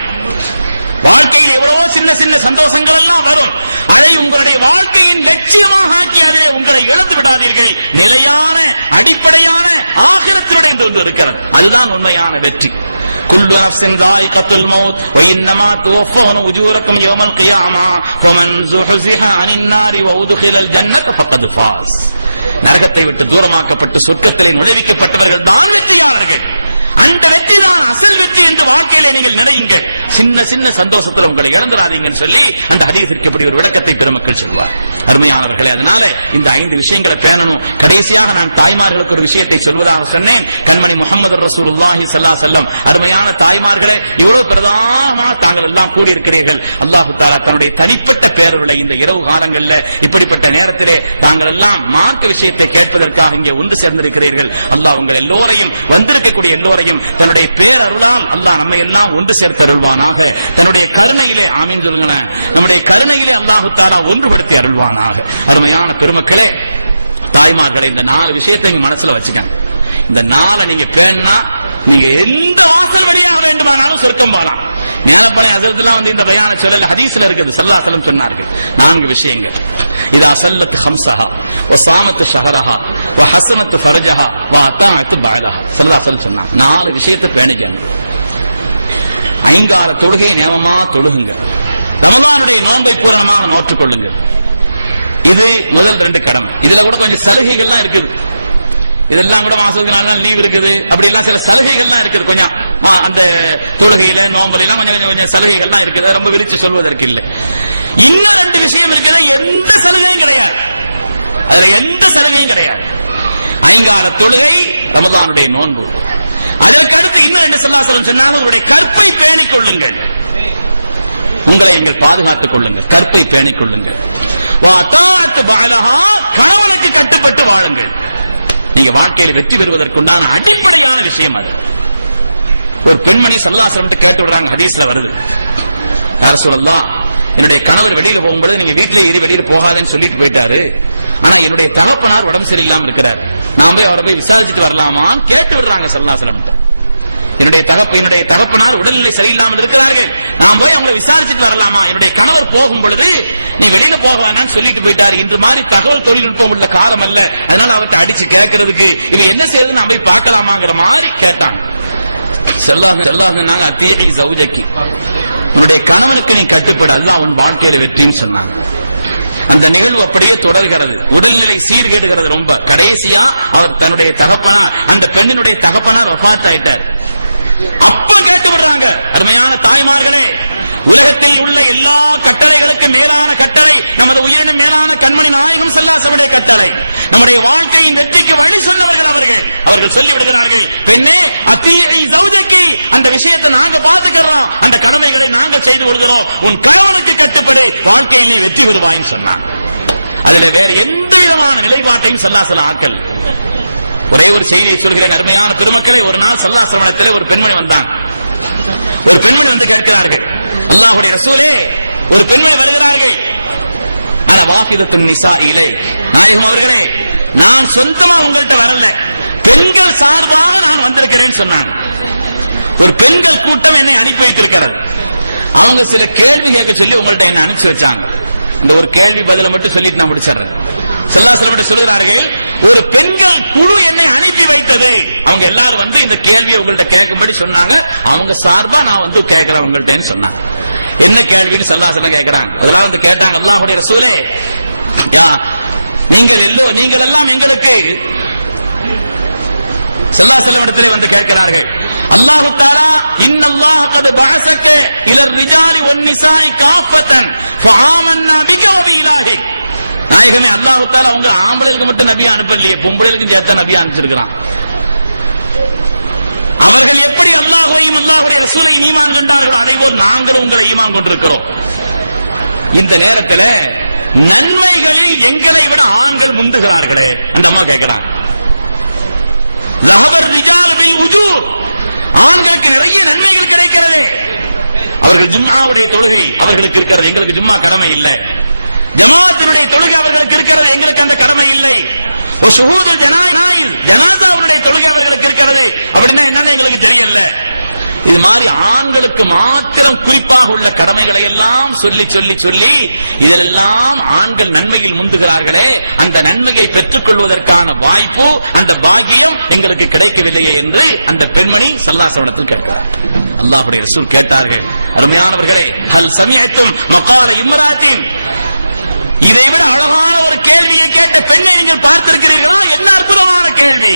வாழ்க்கையில் எவ்வளவோ சின்ன சின்ன சந்தோஷங்கள் எல்லாம் வரும், அதை உங்களுடைய வாழ்க்கையின் லட்சியமாக ஆக்கி அதிலே உங்களை இழந்து விடாதீர்கள். நிலையான அடிப்படையான ஆகிரத்தினுடைய ஒன்று இருக்கிறது, அதுதான் உண்மையான வெற்றி. குல்லு நஃப்ஸின் ذائقத்துல் மௌத் வ இன்னமா துவஃபௌன உஜூரக்கும் யௌமல் கியாமா ஃபமன் ஸுஹ்ஸிஹ அனின் நாரி வ உத்கிலல் ஜன்னத ஃபகத் ஃபாஸ். நரகத்தை விட்டு தூரமாக்கப்பட்டு சொர்க்கத்திலே நுழைவிக்கப்பட்டவர்கள் தான் வெற்றியாளர்கள். அந்த வெற்றி தான் அசல் வெற்றி என்று வாழ்க்கையிலே நீங்கள் நினையுங்கள். சின்ன சின்ன சந்தோஷத்தில் உங்களை இழந்துடாதீங்கன்னு சொல்லி அந்த ஹதீஸிற்கு இப்படி ஒரு விளக்கத்தை பெருமக்கள் சொல்வார். அருமையானவர்களே, அதனால இந்த 5 விஷயங்களை பேணணும். கடைசியாக நான் தாய்மார்களுக்கு ஒரு விஷயத்தை சொல்வதாக சொன்னேன். கண்மணி முஹம்மது ரசூலுல்லாஹி ஸல்லல்லாஹு அலைஹி வஸல்லம், அருமையான தாய்மார்களே, இவ்வளவு பிரதானமாக தாங்கள் எல்லாம் கூடியிருக்கிறீர்கள். அல்லாஹ் தஆலா தன்னுடைய தனிப்பட்ட பேர்களை இந்த இரவு காலங்களில் இப்படிப்பட்ட நேரத்திலே தாங்கள் எல்லாம் மார்க்க விஷயத்தை கேட்பதற்காக இங்கே ஒன்று சேர்ந்திருக்கிறீர்கள். அல்லாஹ் உங்கள் எல்லோரையும், வந்திருக்கக்கூடிய எல்லோரையும் தன்னுடைய பேரருளால் அல்லாஹ் நம்மை எல்லாம் ஒன்று சேர்த்தருள்வானாக. தன்னுடைய கருணையிலே ஆமீன் சொல்லுங்களேன். நம்முடைய கருணையிலே அல்லாஹ் தஆலா ஒன்றுபடுத்தி அருள்வானாக. அருமையான பெருமக்களே, தாய்மார்களை, இந்த 4 விஷயத்தை நீங்க மனசுல வச்சுக்கங்க. இந்த 4 நீங்க பேணா நீங்க எந்த வாசல் வழியாக வேண்டுமானாலும் சொர்க்கம் போகலாம். மேலப்பனை ஹஸரத்துல்லாம் வந்து இந்த பயான சொல்லல, ஹதீஸ்ல இருக்குது. ஸல்லல்லாஹு அலைஹி வஸல்லம் சொன்னார்கள் 4 விஷயங்கள். இதா ஸல்லத் ஹம்ஸஹா வ ஸாமத் ஷஹரஹா வ ஹஸனத் ஃபர்ஜஹா வ அதாஅத் பஅலஹா. ஸல்லல்லாஹு அலைஹி வஸல்லம் சொன்னாங்க, 4 விஷயத்தை பேணிக்கங்க. 5 கால தொழுகையை நியமமா தொழுகுங்க. ரமலானுடைய நோன்பை பூரணமாக நோற்றுக் கொள்ளுங்க. இது முதல் 2 கடமை. இதுல கூட கொஞ்சம் சலுகைகள்லாம் இருக்குது. இதெல்லாம் கூட மாசத்துக்கு 4 நாள் லீவ் இருக்குது, அப்படி எல்லாம் சில சலுகைகள்லாம் இருக்குது. கொஞ்சம் அந்த தொழுகையில நோம்புல எல்லாம் கொஞ்சம் கொஞ்சம் சலுகைகள்லாம் இருக்குது. ரொம்ப விரிச்சு சொல்வதற்கு இல்லை. இன்னும் 2 விஷயம் இருக்குது, எந்த சலுகையும் கிடையாது. அதுல எந்த சலுகையும் கிடையாது. 5 கால தொழுகை, ரமலானுடைய நோன்பு. அதற்கு அடுத்து இன்னும் 2 ஸல்லல்லாஹு அலைஹி வஸல்லம் சொன்னாங்க, உங்களுடைய கற்பை பேணிக் கொள்ளுங்கள். உங்களை நீங்கள் பாதுகாத்துக் கொள்ளுங்கள், கற்பை பேணிக் கொள்ளுங்கள். கணவனுக்கு கட்டுப்பட்டு வாழுங்கள். நீங்க வாழ்க்கையில் வெற்றி பெறுவதற்குண்டான அடிப்படையான விஷயம் அது. ஒரு பெண்மணி ஸல்லல்லாஹு அலைஹி வஸல்லம் கேட்டு விடுறாங்க, ஹதீஸ்ல வருது, யா ரசூலல்லாஹ், என்னுடைய கணவர் வெளியில போகும்போது நீங்க வீட்டிலே ஏறி வெளியில போகாதேன்னு சொல்லிட்டு போயிட்டாரு. ஆனா என்னுடைய தகப்பனார் உடம்பு சரியில்லாம இருக்கிறார், நான் போய் அவரை போய் விசாரிச்சுட்டு வரலாமான்னு கேட்டு விடுறாங்க ஸல்லல்லாஹு அலைஹி வஸல்லம். என்னுடைய தகப்பனார் உடல்நிலை சரியில்லாமல் இருக்கிறார்கள், நான் போய் அவங்களை விசாரிச்சுட்டு வரலாமா? என்னுடைய கணவர் போகும் பொழுது நீ வெளியில போக வேணான்னு சொல்லிட்டு போயிட்டாரு. இன்று மாதிரி தகவல் தொழில்நுட்பம் உள்ள காலம் அல்ல, அதனால அவர்கிட்ட அடிச்சு கேட்கறதுக்கு இவ என்ன செய்யறது நான் போய் பார்க்கலாமாங்கிற மாதிரி கேட்டாங்க. சொல்லாங்க, அத்தீஇ ஜௌஜகி, உன்னுடைய கணவனுக்கு நீ கட்டுப்பட, அதுதான் உன் வாழ்க்கையில வெற்றின்னு சொன்னாங்க. அந்த நிகழ்வு அப்படியே தொடர்கிறது. உடல்நிலை சீர்கேடுகிறது ரொம்ப. கடைசியா அவர் தன்னுடைய தகப்பனார், அந்த பெண்ணினுடைய தகப்பனார் வஃபாத் ஆயிட்டார். அப்ப கேட்டு விடுறாங்க, அருமையான தாய்மார்களே, உலகத்தில் உள்ள எல்லா கட்டளைகளுக்கு மேலான கட்டளை கட்டளை, நமது உயிரினும் மேலான கண்மணி நாயகம் ஸல்லல்லாஹு கட்டளை, நம்முடைய வாழ்க்கையின் வெற்றிக்கு வழி சொன்னவர்கள் அவர்கள் சொல்லிவிடுகிறார்கள், பெண்ணே அத்தீஇ ஸௌஜகி, அந்த விஷயத்தை நாங்க பாத்துக்கிறோம், அந்த கடமைகளை நாங்கள் செய்து கொள்கிறோம், உன் கணவனுக்கு கட்டுப்படு, வாழ்க்கையில் நீ வெற்றி பெறுவாய்ன்னு சொன்னான். அதுல வேற எந்த விதமான நிலைப்பாட்டையும் ஸல்லல்லாஹு அலைஹி ஆக்கல். ஒரே ஒரு செய்தியை சொல்கிறேன் அருமையான பெருமக்களே. ஒரு நாள் ஸல்லல்லாஹு அலைஹி வஸல்லம் ஒரு பெண்மணி வந்தாங்க. ஒரு பெண்மணி வந்து கேட்கிறார்கள், அல்லாஹ்வுடைய ரசூலே, ஒரு பெண்மணி வருகிறார்கள், அன வாஃபிதத்துன் நிஸா இலை, நாயகம் அவர்களே, நான் சொந்தமா உங்கள்கிட்ட வரல, பெண்கள் சார்பாக நான் வந்திருக்கிறேன் சொன்னாங்க. ஒரு பெண்கள் கூட்டம் என்னை அனுப்பி வைத்திருக்கிறது. அவங்க சில கேள்வி கேட்க சொல்லி உங்கள்ட்ட என்ன அனுப்பிச்சு வச்சாங்க. அந்த ஒரு கேள்வி பதில மட்டும் சொல்லிட்டு நான் முடிச்சிடுறேன். ஸல்லல்லாஹு அலைஹி வஸல்லம் சொல்கிறார்கள், ஒரு பெண்கள் குழு என்னை அனுப்பி வைத்தது, அவங்க எல்லாரும் வந்து இந்த கேள்வியை உங்கள்ட்ட கேட்கும்படி சொன்னாங்க, அவங்க சார்பா நான் வந்து கேட்கிறேன் உங்கள்ட்டேன்னு சொன்னாங்க. என்ன கேள்வின்னு ஸல்லல்லாஹு அலைஹி வஸல்லம் கேட்கிறாங்க. அதெல்லாம் வந்து கேட்டாங்க, அல்லாஹ்வுடைய ரசூலே, நீங்கள் எல்லாம் எங்களுக்கு ஸல்லல்லாஹு அலைஹி வஸல்லம் இடத்திலே வந்து கேட்கிறார்கள், அல்லாஹ் தஆலா இன்னல்லாஹ கத் பஅஸக இலர் ரிஜாலி வன் நிசாஇ காஃபதன் ஃபஆமன்னா பிக வ பி இலாஹிக், நாயகமே அல்லாஹ் தஆலா உங்க ஆம்பளைகளுக்கு மட்டும் நபியை அனுப்பலையே, பொம்பளைகளுக்கும் சேர்த்து நபியை அனுப்பிச்சிருக்கிறான். அவர்கள் எப்படி அல்லாஹ்வையும் அல்லாஹ்வுடைய ரசூலையும் ஈமான் கொண்டார்களோ அதே போல் நாங்களும் உங்களை ஈமான் கொண்டிருக்கிறோம். இந்த நேரத்தில் நன்மைகளில் எங்களை விட ஆண்கள் முந்துகிறார்களே, அந்த அம்மா கேட்கிறாங்க. லஹபர் ரிஜால் பில் உஜூர், ஆண்களுக்கு நிறைய நன்மைகள் கிடைக்கிறது. அவர்கள் ஜும்ஆவுடைய தொழுகை அவர்களுக்கு இருக்கிறது, எங்களுக்கு ஜும்ஆ கடமை இல்லை. ஜமாஅத்தினுடைய தொழுகை அவர்களுக்கு இருக்கிறது, எங்களுக்கு அந்த கடமை இல்லை. ஷுஹூதுல் ஜனாயிஸ், ஜனாஸாவுடைய தொழுகை அவர்களுக்கு இருக்கிறது, அப்படின்னா என்னன்னு எங்களுக்கு தெரியல. இது மாதிரி ஆண்களுக்கு மாத்திரம் குறிப்பாக உள்ள கடமைகளை எல்லாம் சொல்லி சொல்லி சொல்லி இதிலெல்லாம் ஆண்கள் நன்மையில் முந்துகிறார்களே, அந்த நன்மையை பெற்றுக் கொள்வதற்கான வாய்ப்பு, அந்த பாக்கியம் எங்களுக்கு கிடைக்கவில்லையே என்று அந்த பெண்மணி ஸல்லல்லாஹு அலைஹி வஸல்லம் கேட்கிறார். அல்லாஹ்வுடைய ரசூல் கேட்டார்கள், அருமையானவர்களே, ஹல் சமிஅத்தும் மகால இம்ராத்தின், இதைவிட அழகான ஒரு கேள்வியை கேட்ட பெண்ணை நீங்கள் பார்த்திருக்கிறீர்களா? என்ன அற்புதமான கேள்வி.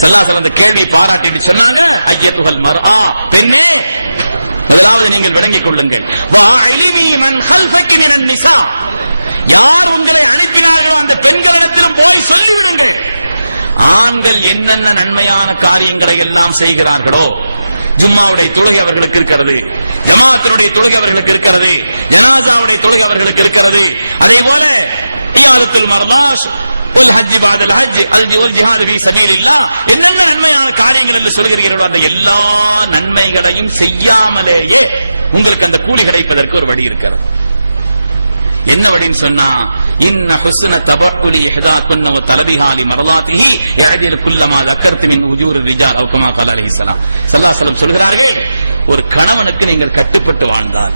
ஸல்லல்லாஹு அலைஹி வஸல்லம் அந்த கேள்வி பாராட்டிட்டு சொன்னாங்க, ஐயத்துஹல் மர்ஆ, பெண்ணே, முதலாவது நீங்கள் விளங்கிக் கொள்ளுங்கள், வா இலிமி மன் ஹல்ஃபகி மினன் நிஸா, யார் உங்களை அனுப்பினார்களோ அந்த பெண்களிடத்திலும் போய் சொல்லிவிடுங்கள், ஆண்கள் என்னென்ன நன்மையான காரியங்களை எல்லாம் செய்கிறார்களோ, ஜும்மாவுடைய தொழுகை அவர்களுக்கு இருக்கிறது, ஜமாஅத்தினுடைய தொழுகை அவர்களுக்கு இருக்கிறது, ஜனாஸாவுடைய தொழுகை அவர்களுக்கு இருக்கிறது, அதே போல இயாதத்துல் மர்லாஸ் வல் ஹஜ் பஅதல் ஹஜ் அல் ஜிஹாத் ஃபீ சபீலில்லாஹ், என்னென்ன நன்மையான காரியங்கள் என்று சொல்கிறீர்களோ அந்த எல்லா நன்மைகளையும் செய்யாமலேயே உங்களுக்கு அந்த கூலி கிடைப்பதற்கு ஒரு வழி இருக்கிறது. என்ன வழின்னு சொன்னா, இன்ன ஹுஸ்ன தபஉலி இஹ்தா குன்ன வ தலபிஹா லி மர்லாத்திஹி யஅதில் குல்லமா ذكرت من உஜூர் الرجال او كما قال عليه السلام. ஸல்லல்லாஹு அலைஹி வஸல்லம் சொல்கிறார்கள், ஒரு கணவனுக்கு நீங்கள் கட்டுப்பட்டு வாழ்ந்தால்,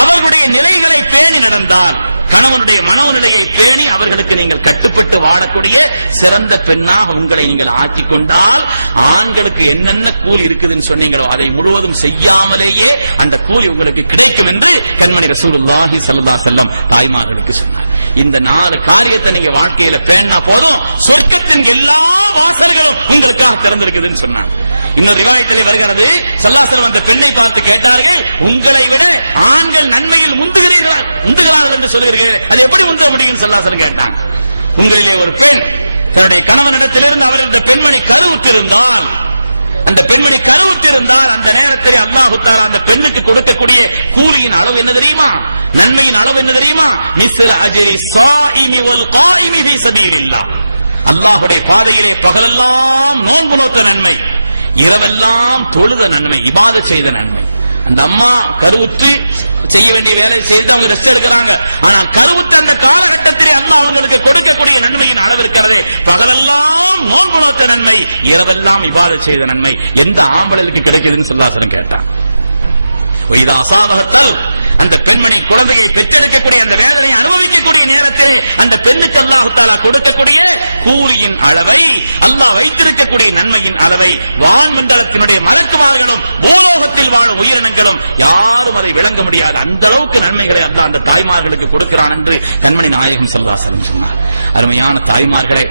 அவர்களுடைய நிலைகளை பேணி நடந்தால், கணவனுடைய மனோநிலையை பேணி அவர்களுக்கு நீங்கள் கட்டுப்பட்டு வாழக்கூடிய சிறந்த பெண்ணாக உங்களை நீங்கள் ஆக்கிக் கொண்டால், ஆண்களுக்கு என்னென்ன கூலி இருக்குதுன்னு சொன்னீங்களோ அதை முழுவதும் செய்யாமலேயே அந்த கூலி உங்களுக்கு கிடைக்கும் என்று கண்மணி ரசூலுல்லாஹி ஸல்லல்லாஹு அலைஹி வஸல்லம் தாய்மார்களுக்கு சொன்னார். இந்த 4 காரியத்தை நீங்க வாழ்க்கையில பேணினா போதும், சொர்க்கத்தின் எல்லா வாசல்களும் உங்களுக்காக திறந்திருக்குதுன்னு சொன்னார். இன்னொரு ரிவாயத்திலே வருகிறது, ஸல்லல்லாஹு அலைஹி வஸல்லம் அந்த பெண்ணை பார்த்து கேட்டார்கள், உங்களை விட ஆண்கள் நன்மையில் முந்துகிறார்கள் என்று சொல்கிறீர்கள், அது எப்படி முந்த முடியும் ஸல்லல்லாஹு அலைஹி வஸல்லம் கேட்டாங்க. உங்களிலே ஒரு பெண் தன்னுடைய கணவனிடத்திலிருந்து அவர் இந்த பெண்மணி கருவுற்றிருந்தால், அந்த பெண்மணி கருவுற்றிருந்தால் அந்த நேரத்தில் அல்லாஹ் தஆலா அந்த பெண்ணுக்கு கொடுக்கக்கூடிய கூலியின் அளவு என்ன தெரியுமா? நன்மையின் அளவு என்ன தெரியுமா? மிஸ்ல அஜ்ரி ஸாயிமி வல் காயிமி ஃபீ சபீலில்லாஹ், அல்லாஹ்வுடைய பாதையிலே பகலெல்லாம் நோன்பு நோத்த நன்மை, இரவெல்லாம் தொழுத நன்மை, இபாதத் செய்த நன்மை. அந்த அம்மா கருவுற்று செய்ய வேண்டிய வேலை செய்து அவங்க ரெஸ்ட் எடுக்கிறாங்க. ஆனால் கருவுற்ற அந்த காலகட்டத்திலே அல்லாஹ் அவங்களுக்கு கொடுக்கக்கூடிய நன்மையின் அளவு இருக்கிறதே, பகலெல்லாம் நோன்பு நோத்த நன்மை, இரவெல்லாம் இபாதத் செய்த நன்மை, எந்த ஆம்பளைக்கு கிடைக்குதுன்னு ஸல்லல்லாஹு அலைஹி வஸல்லம் கேட்டாங்க. வைதா அஸாபஹத்தல், அந்த பெண்மணி குழந்தையை பெற்றெடுக்கக்கூடிய அந்த வேதனையை அனுபவிக்கக்கூடிய நேரத்திலே அந்த பெண்ணுக்கு அல்லாஹ் தஆலா கொடுக்கக்கூடிய கூலியின் அளவை, அல்லாஹ் வைத்திருக்கக்கூடிய நன்மையின் அளவை வான்மண்டலத்தினுடைய மலக்குமார்களும் பூலோகத்தில் வாழும் உயிரினங்களும் யாரும் அதை விளங்க முடியாது. அந்த அளவுக்கு நன்மைகளை அல்லாஹ் அந்த தாய்மார்களுக்கு கொடுக்கிறான் என்று கண்மணி நாயகம் ஸல்லல்லாஹு அலைஹி வஸல்லம் சொன்னார். அருமையான தாய்மார்களே,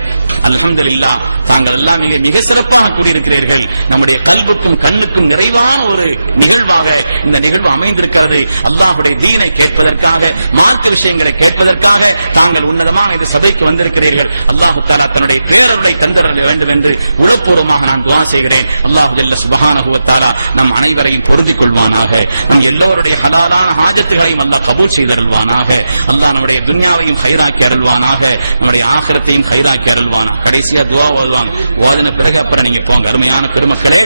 அல்ஹம்துலில்லாஹ், தாங்கள் எல்லாம் மிக சிறப்பாக கூடியிருக்கிறீர்கள். நம்முடைய கல்புக்கும் கண்ணுக்கும் நிறைவான ஒரு நிகழ்வாக இந்த நிகழ்வு அமைந்திருக்கிறது. அல்லாஹ்வுடைய தீனை கேட்பதற்காக, மார்க்க விஷயங்களை கேட்பதற்காக தாங்கள் உன்னதமான இந்த சபைக்கு வந்திருக்கிறீர்கள். அல்லாஹ் தஆலா தன்னுடைய பேரருளை தந்தரல வேண்டும் என்று உளப்பூர்வமாக நான் துஆ செய்கிறேன். அல்லாஹ் ஜல்ல சுப்ஹானஹு வ தஆலா நம் அனைவரையும் பொருந்திக் கொள்வானாக. நம் எல்லோருடைய ஹலாலான ஹாஜத்துகளையும் அல்லாஹ் கபூல் செய்தருள்வானாக. அல்லாஹ் நம்முடைய துன்யாவையும் கைராக்கி அருள்வானாக, நம்முடைய ஆகிரத்தையும் கைராக்கி அருள்வானாக. கடைசியா துஆ ஓதுவாங்க. ஓதின பிறகு அப்புறம் நீங்க போங்க. அருமையான பெருமக்களே,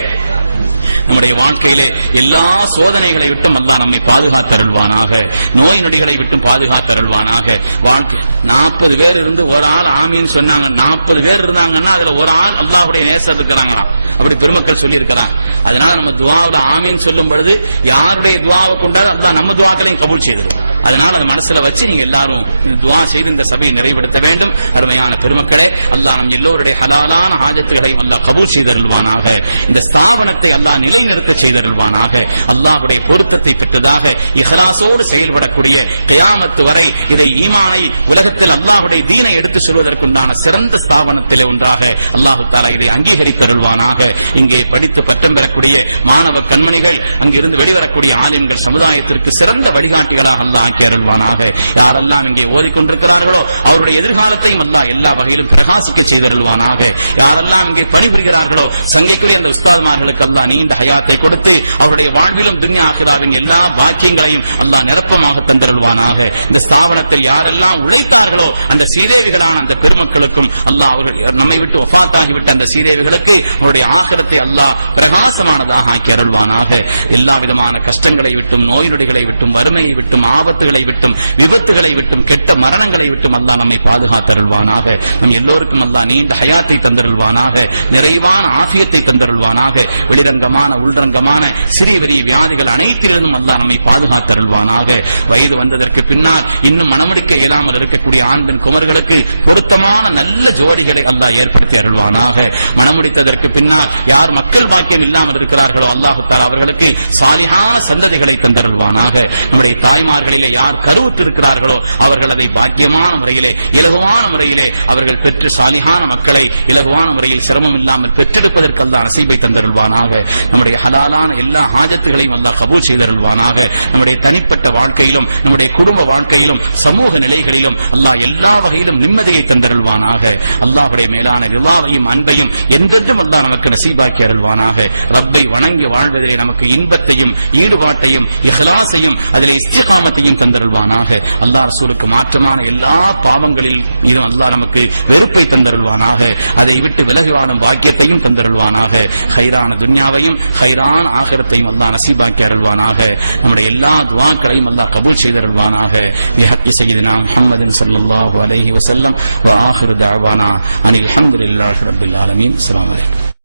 நம்முடைய வாழ்க்கையிலே எல்லா சோதனைகளை விட்டும் அல்லாஹ் நம்மை பாதுகாத்தருள்வானாக, நோய் நொடிகளை விட்டும் பாதுகாத்தருள்வானாக. வாழ்க்கை 40 பேர் இருந்து ஒரு ஆள் ஆமீன் சொன்னாங்க. 40 பேர் இருந்தாங்கன்னா அதுல ஒரு ஆள் அல்லாஹ்வுடைய நேசர் இருக்கிறாங்களாம். அப்படி பெருமக்கள் சொல்லி இருக்கிறாங்க. அதனால நம்ம துஆவுல ஆமீன் சொல்லும் பொழுது யாருடைய துஆவை கொண்டாது அல்லாஹ் நம்ம துஆக்களையும் கபூல் செய்திருவோம். அதனால அதை மனசுல வச்சு நீங்க எல்லாரும் துஆ செய்து இந்த சபையை நிறைவேற்ற வேண்டும். அருமையான பெருமக்களே, அல்லாஹ் நம் எல்லோருடைய ஹலாலான ஹாஜத்துகளையும் அல்லாஹ் கபூல் செய்தருள்வானாக. இந்த ஸ்தாபனத்தை அல்லாஹ் நிலைநிறுத்த செய்தருள்வானாக. அல்லாஹ்வுடைய பொருத்தத்தை பெற்றதாக இஹ்லாஸோடு செயல்படக்கூடிய கியாமத்து வரை இதை ஈமானை உலகத்தில் அல்லாஹ்வுடைய தீனை எடுத்து சொல்வதற்குண்டான சிறந்த ஸ்தாபனத்திலே ஒன்றாக அல்லாஹ் தஆலா இதை அங்கீகரித்தருள்வானாக. இங்கே படித்து பட்டம் பெறக்கூடிய மாணவ கண்மணிகள், அங்கிருந்து வெளிவரக்கூடிய ஆலிம்கள் சமுதாயத்திற்கு சிறந்த வழிகாட்டிகளாக அல்லாஹ் ஆக்கி அருள்வானாக. யாரெல்லாம் இங்கே ஓதிக்கொண்டிருக்கிறார்களோ அவருடைய எதிர்காலத்தையும் அல்லாஹ் எல்லா வகையிலும் பிரகாசிக்க செய்தருள்வானாக. யாரெல்லாம் இங்கே பணிபுரிகிறார்களோ சங்கைக்குரிய அந்த உஸ்தாத்மார்களுக்கு அல்லாஹ் நீண்ட ஹயாத்தை கொடுத்து அவருடைய வாழ்விலும் துன்யா ஆகிராவின் எல்லா பாக்கியங்களையும் அல்லாஹ் நிரப்பமாக தந்தருள்வானாக. இந்த ஸ்தாபனத்தில் யாரெல்லாம் உழைத்தார்களோ அந்த சீதேவிகளான அந்த பெருமக்களுக்கும் அல்லாஹ் அவர்கள் நம்மை விட்டு வஃபாத்தாகிவிட்ட அந்த சீதேவிகளுக்கு அவருடைய ஆகிரத்தை அல்லாஹ் பிரகாசமானதாக ஆக்கி அருள்வானாக. எல்லா விதமான கஷ்டங்களை விட்டும், நோய் நொடிகளை விட்டும், வறுமையை விட்டும், ஆபத்துகளை விட்டும், விபத்துகளை விட்டும், கெட்ட மரணங்களை விட்டும் அல்லாஹ் நம்மை பாதுகாத்தருள்வானாக. நம் எல்லோருக்கும் அல்லாஹ் நீண்ட ஹயாத்தை தந்தருள்வானாக, நிறைவான ஆஃபியத்தை தந்தருள்வானாக. வெளிரங்கமான உள்ரங்கமான சிறிய பெரிய வியாதிகள் அனைத்திலிருந்தும் அல்லாஹ் நம்மை பாதுகாத்தருள்வானாக. வயது வந்ததற்கு பின்னால் இன்னும் மனமுடிக்க இயலாமல் இருக்கக்கூடிய ஆண் பெண் குமர்களுக்கு பொருத்தமான நல்ல ஜோடிகளை அல்லாஹ் ஏற்படுத்தி அருள்வானாக. மனமுடித்ததற்கு பின்னால் யார் மக்கள் பாக்கியம் இல்லாமல் இருக்கிறார்களோ அல்லாஹ் தஆலா அவர்களுக்கு சாலிஹான சந்ததிகளை தந்தருள்வானாக. நம்முடைய தாய்மார்களிலே யார் கருவுற்று இருக்கிறார்களோ அவர்கள் அதை பாக்கியமான முறையிலே, இலகுவான முறையிலே அவர்கள் பெற்று சாலிஹான மக்களை இலகுவான முறையில் சிரமம் இல்லாமல் பெற்றெடுப்பதற்கு அல்லாஹ் நசீபை தந்தருள்வானாக. நம்முடைய ஹலாலான எல்லா ஹாஜத்துகளையும் அல்லாஹ் கபூல் செய்தருள்வானாக. நம்முடைய தனிப்பட்ட வாழ்க்கையிலும், நம்முடைய குடும்ப வாழ்க்கையிலும், சமூக நிலைகளிலும் அல்லாஹ் எல்லா வகையிலும் நிம்மதியை தந்தருள்வானாக. அல்லாஹ்வுடைய மேலான ரிலாவையும் அன்பையும் என்றென்றும் அல்லாஹ் நமக்கு நசீபாக்கி அருள்வானாக. ரப்பை வணங்கி வாழ்வதிலே நமக்கு இன்பத்தையும் ஈடுபாட்டையும் இஹ்லாஸையும் அதிலே இஸ்திகாமத்தையும் தந்தருள்வானாக. அல்லாஹ் ரசூலுக்கு மாற்றமான எல்லா பாவங்களில் இதும் அல்லாஹ் நமக்கு வெறுப்பை தந்தருள்வானாக. அதை விட்டு விலகி வாழும் பாக்கியத்தையும் தந்தருள்வானாக. ஹைரான துன்யாவையும் ஹைரான ஆகிரத்தையும் அல்லாஹ் நசீபாக்கி அருள்வானாக. நம்முடைய எல்லா துஆக்களையும் அல்லாஹ் கபூல் செய்தருள்வானாக. பிஹக்கி சய்யிதினா முஹம்மதின் ஸல்லல்லாஹு அலைஹி வஸல்லம் வ ஆகிரு தஅவானா அனில் ஹம்துலில்லாஹி ரப்பில் ஆலமீன். அஸ்ஸலாமு அலைக்கும்.